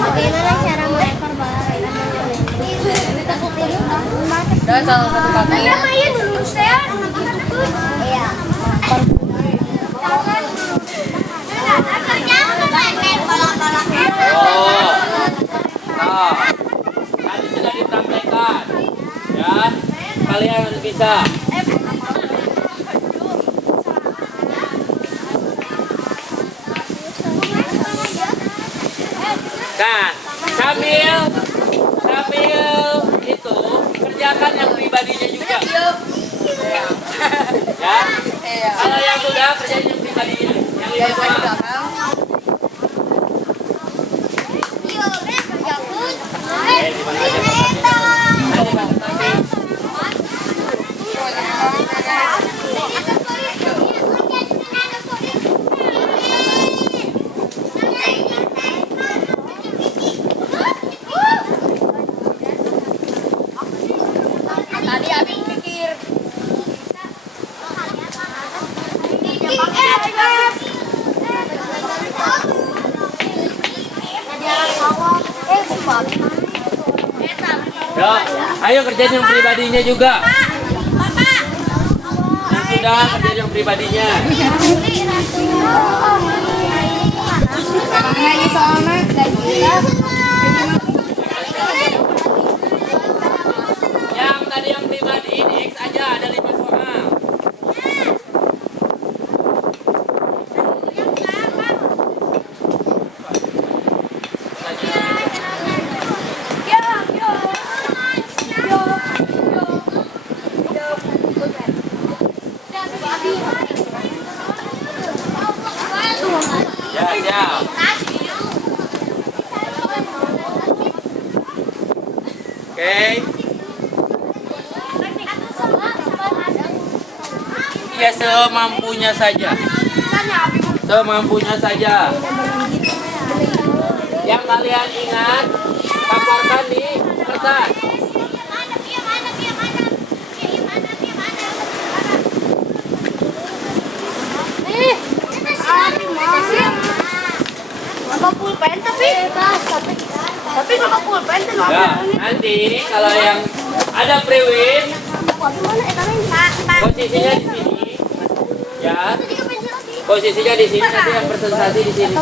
Bagaimana cara melempar bola? Dan salah satu kaki. Main dulu, Stan. Iya. Oh, nah, tadi sudah dipraktekkan, ya. Kalian harus bisa. Nah, sambil itu kerjakan yang pribadinya juga. Ya. Kalau yang sudah kerjain yang pribadinya. Yang di belakang. Tadi Abi pikir. Ya, ayo kerjain yang pribadinya juga. Yang sudah kerjain yang pribadinya. Yang tadi yang pribadi di X aja ada 5 soal. Ya, siap. Oke. Ya semampunya saja. Semampunya saja. Yang kalian ingat, paparkan di kertas. Apa pulpen tapi nggak pulpen tuh Ya, nanti kalau yang ada prewin, posisinya di sini. Ya, posisinya di sini, nanti yang presentasi di sini.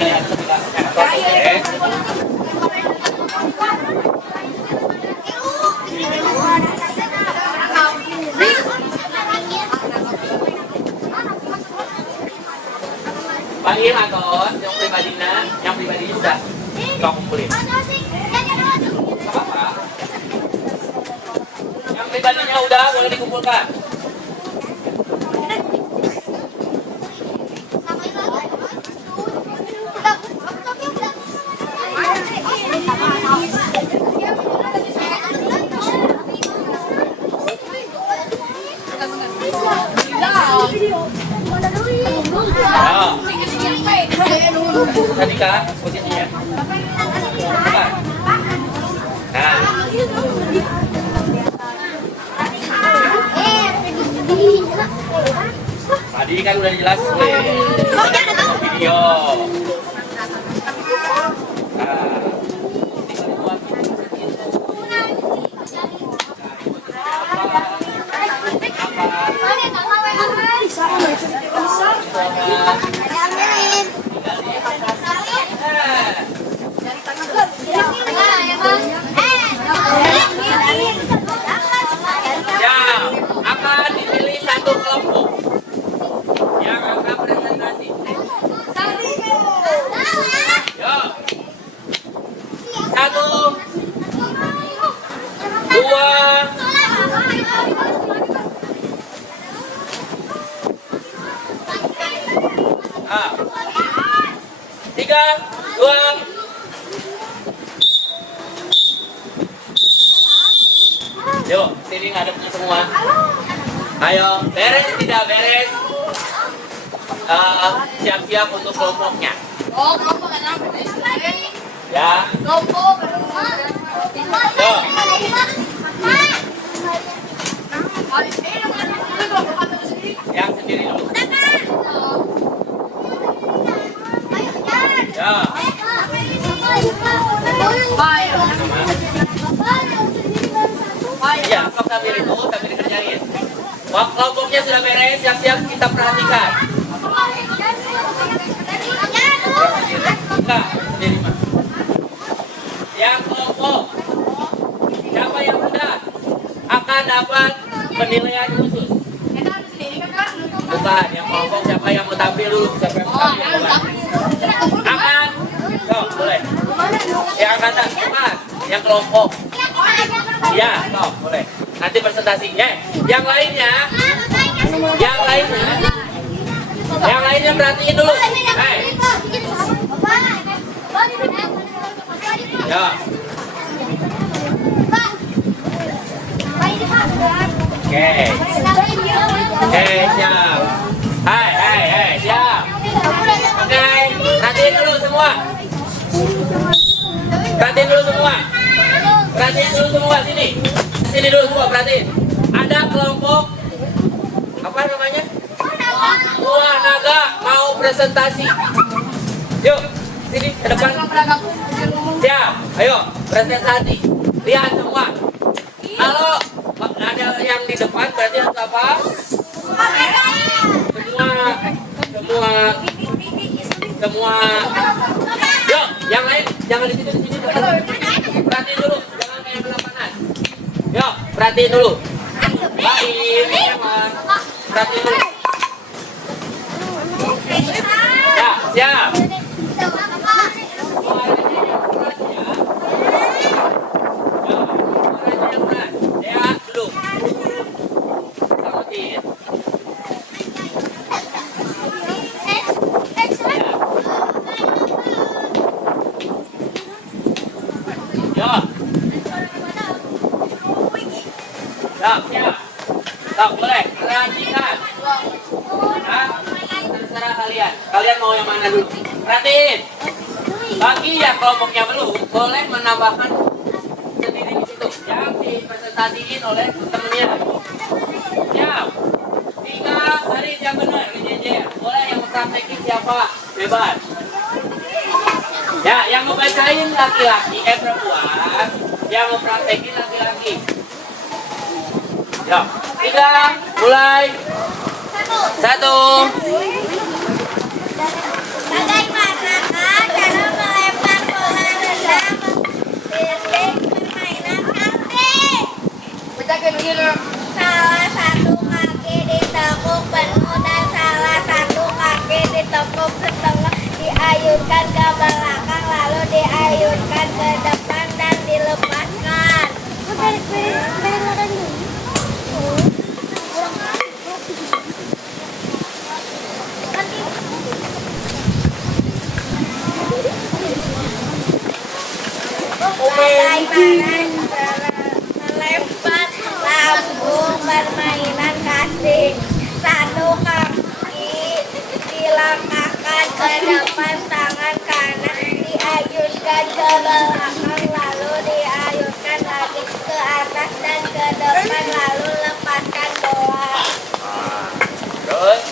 Iya, ketika. Ibrahim atau yang pribadinya udah kau kumpulin. Apa? Yang pribadinya udah boleh dikumpulkan. Tadi kak posisinya. Nah. Tadi kan udah jelas video. Yang akan dipilih satu kelompok yang akan presentasi. Yo. 1, 2, 3, 2. Yuk, sini ngadepnya semua. Ayo, beres tidak beres? Siap-siap untuk kelompoknya. Oh, kelompok kan Ya. kelompok. Yuk. Yang sendiri dulu. Ya. Ya, kau sambil itu, sambil dikerjain. Wah, kelompoknya sudah beres, siap-siap kita perhatikan. Enggak, sendiri mah. Yang kelompok, siapa yang sudah akan dapat penilaian khusus. Bukan, yang kelompok siapa yang mau tampil dulu, siapa yang mau tampil dulu. Akan, kok boleh. Yang akan tampil, yang kelompok. Ya, kok boleh. Nanti presentasi. Yang lainnya perhatiin dulu. Ya. Oke, siap. Hai, siap. Oke, perhatiin dulu semua. Perhatiin dulu semua sini. Sini dulu semua, perhatiin. Ada kelompok apa namanya? Buah Naga mau presentasi. Yuk, sini ke depan. Siap. Ayo, presentasi. Lihat semua. Kalau ada yang di depan berarti harus apa? Semua. Yuk, yang lain jangan di sini. Perhatiin dulu, jangan kayak belakangan. Yuk, perhatiin dulu. Baik, teman. Perhatiin dulu. Ya, siap. Siap, boleh. Perhatikan. Nah, terserah kalian. Kalian mau yang mana dulu? Perhatiin. Bagi yang kelompoknya belum, boleh menambahkan sendiri di situ. Yang dipresentasiin oleh temennya. Siap. 3 baris yang benar, jejer. Boleh yang mempraktekin siapa? Bebas. Ya, yang ngebacain laki-laki, perempuan. Yang mempraktekin laki-laki. Ya, 3, mulai. 1. Bagaimanakah cara melempar bola renang berdasarkan permainan kasih? Salah satu kaki ditekuk penuh dan salah satu kaki ditekuk setengah. diayunkan ke belakang lalu diayunkan ke depan dan dilepaskan. Melempar lambung permainan casting. Satu kaki dilangkahkan ke depan, tangan kanan diayunkan ke belakang lalu diayunkan lagi ke atas dan ke depan lalu lepaskan bola. Terus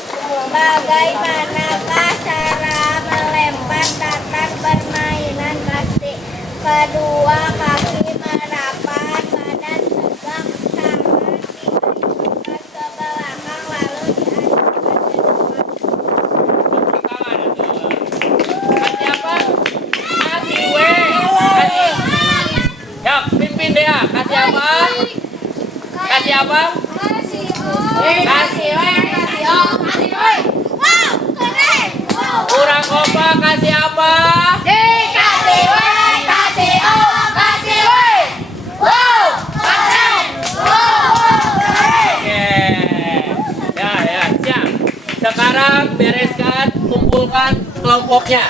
Bagaimanakah cara melempar tatan permainan casting? Kedua kaki merapat, badan tegak, tangan diayunkan ke belakang lalu diayunkan ke depan. kasih apa? Kasih W. Kasih. Ya, pimpin deh ya. Kasih apa? Kasih apa? Kasih. Wow, keren. Wow. Kurang kompak kasih apa? Kasih W, kasih O, kasih W. Wow, keren. Wow, keren. Oke. Ya, siap. Sekarang bereskan, kumpulkan kelompoknya.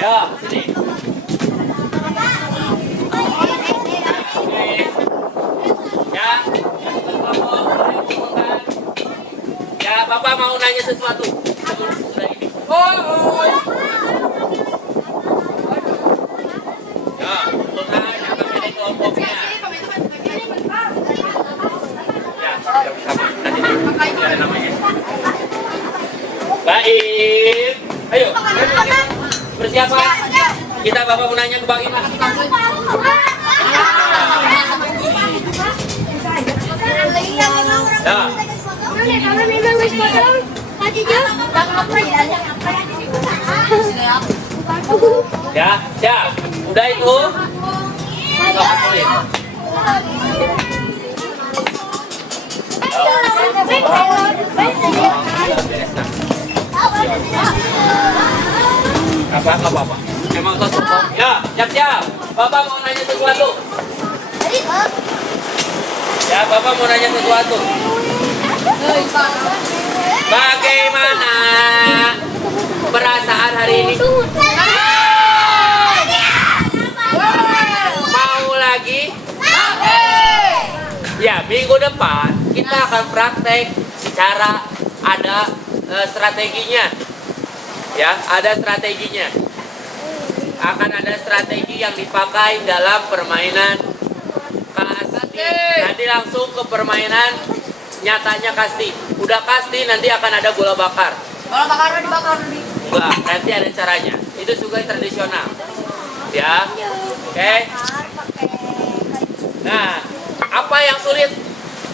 Ya, sini. Oke. Ya, kelompok, mulai kumpulkan. Ya, Bapak mau nanya sesuatu sebelum sudah ini. Ya, kumpulkan yang dari kelompoknya. Ya, sudah bersama. Nanti nih, ada namanya. Baik. Ayo, bersiapan. Kita Bapak mau nanya ke Bang Imas. Ya, siap. Udah itu. Sok, tulis. Apa? Emang kok? Ya, siap. Bapak mau nanya sesuatu. Ya, Bapak mau nanya sesuatu. Bagaimana perasaan hari ini? Mau lagi? Ya, minggu depan kita akan praktek secara ada strateginya. Ya, ada strateginya. Akan ada strategi yang dipakai dalam permainan kasti. Nanti langsung ke permainan nyatanya kasti. Udah kasti nanti akan ada bola bakar. Bola bakar dibakar nih. Enggak, nanti ada caranya. Itu juga tradisional. Ya. Oke. Nah, apa yang sulit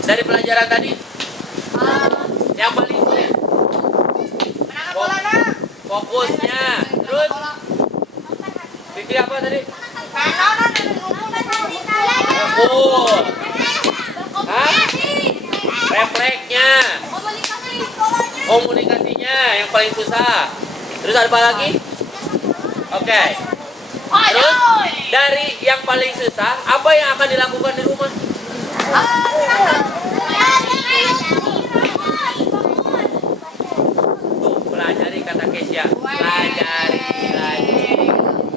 dari pelajaran tadi? Yang paling sulit? Fokusnya. Terus pikir apa tadi? Fokus. Hah? Refleksnya. Komunikasinya yang paling susah. Terus ada apa lagi? Oke. Terus dari yang paling susah, apa yang akan dilakukan di rumah? Tuh, pelajari kata Kesia. Pelajari lagi.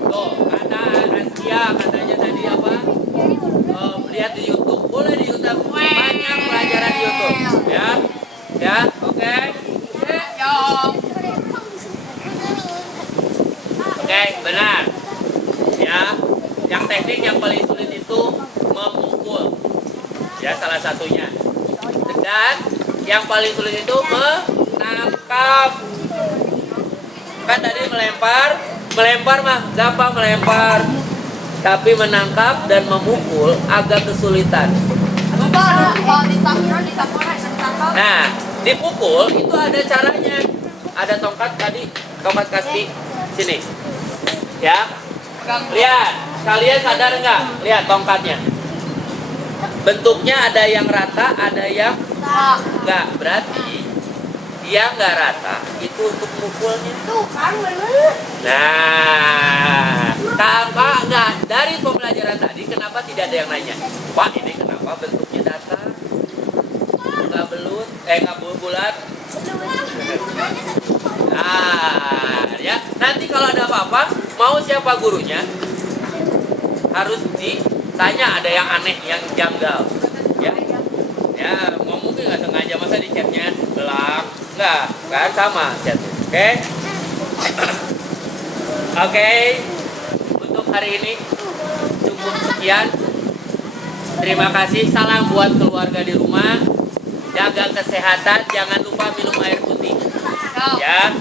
Tuh, kata Askia katanya tadi apa? Lihat di YouTube. Boleh di YouTube. Banyak pelajaran di YouTube. Ya, oke. Oke, benar. Ya, yang teknik yang paling sulit itu memukul. Ya, salah satunya. Dan yang paling sulit itu menangkap. Kan tadi melempar mah gampang melempar. Tapi menangkap dan memukul agak kesulitan. Nah, dipukul itu ada caranya. Ada tongkat tadi, tongkat kasti sini. Ya. Lihat, kalian sadar nggak? Lihat tongkatnya. Bentuknya ada yang rata, ada yang Enggak, berarti dia nggak rata. Itu untuk mukulnya. Tuh kan bener. Nah, tanpa enggak dari pembelajaran tadi, kenapa tidak ada yang nanya? Pak, ini kenapa bentuknya datar? Nggak belut, nggak bulat. Nah, ya nanti kalau ada apa-apa, mau siapa gurunya, harus ditanya. Ada yang aneh, yang janggal, ya. Ya, mau mungkin nggak sengaja, masa di chatnya gelap, nggak, kan sama chatnya, oke? Oke, untuk hari ini cukup sekian. Terima kasih, salam buat keluarga di rumah. Jaga kesehatan, jangan lupa minum air putih. Ya.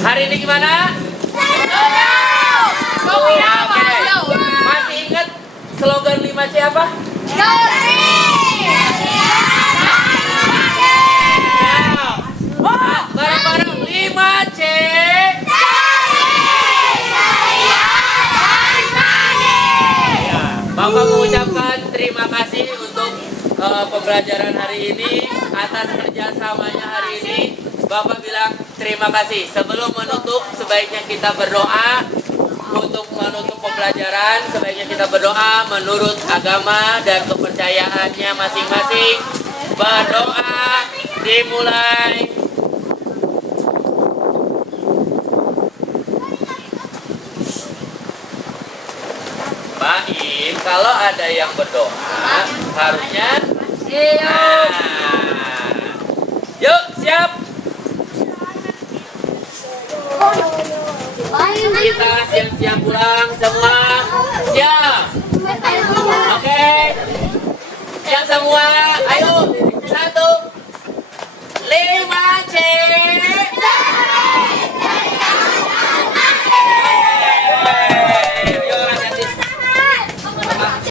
Hari ini gimana? Oke. Masih ingat slogan 5C apa? Ya. Bareng-bareng 5C. Ya. Bapak mengucapkan terima kasih untuk pembelajaran hari ini, atas kerjasamanya hari ini. Bapak bilang terima kasih. Sebelum menutup, sebaiknya kita berdoa. Untuk menutup pembelajaran, sebaiknya kita berdoa menurut agama dan kepercayaannya masing-masing. Berdoa dimulai. Baik, kalau ada yang berdoa, harusnya yuk, siap. Kita siap-siap pulang semua. Siap. Oke. Siap semua. Ayo. 1, 5C.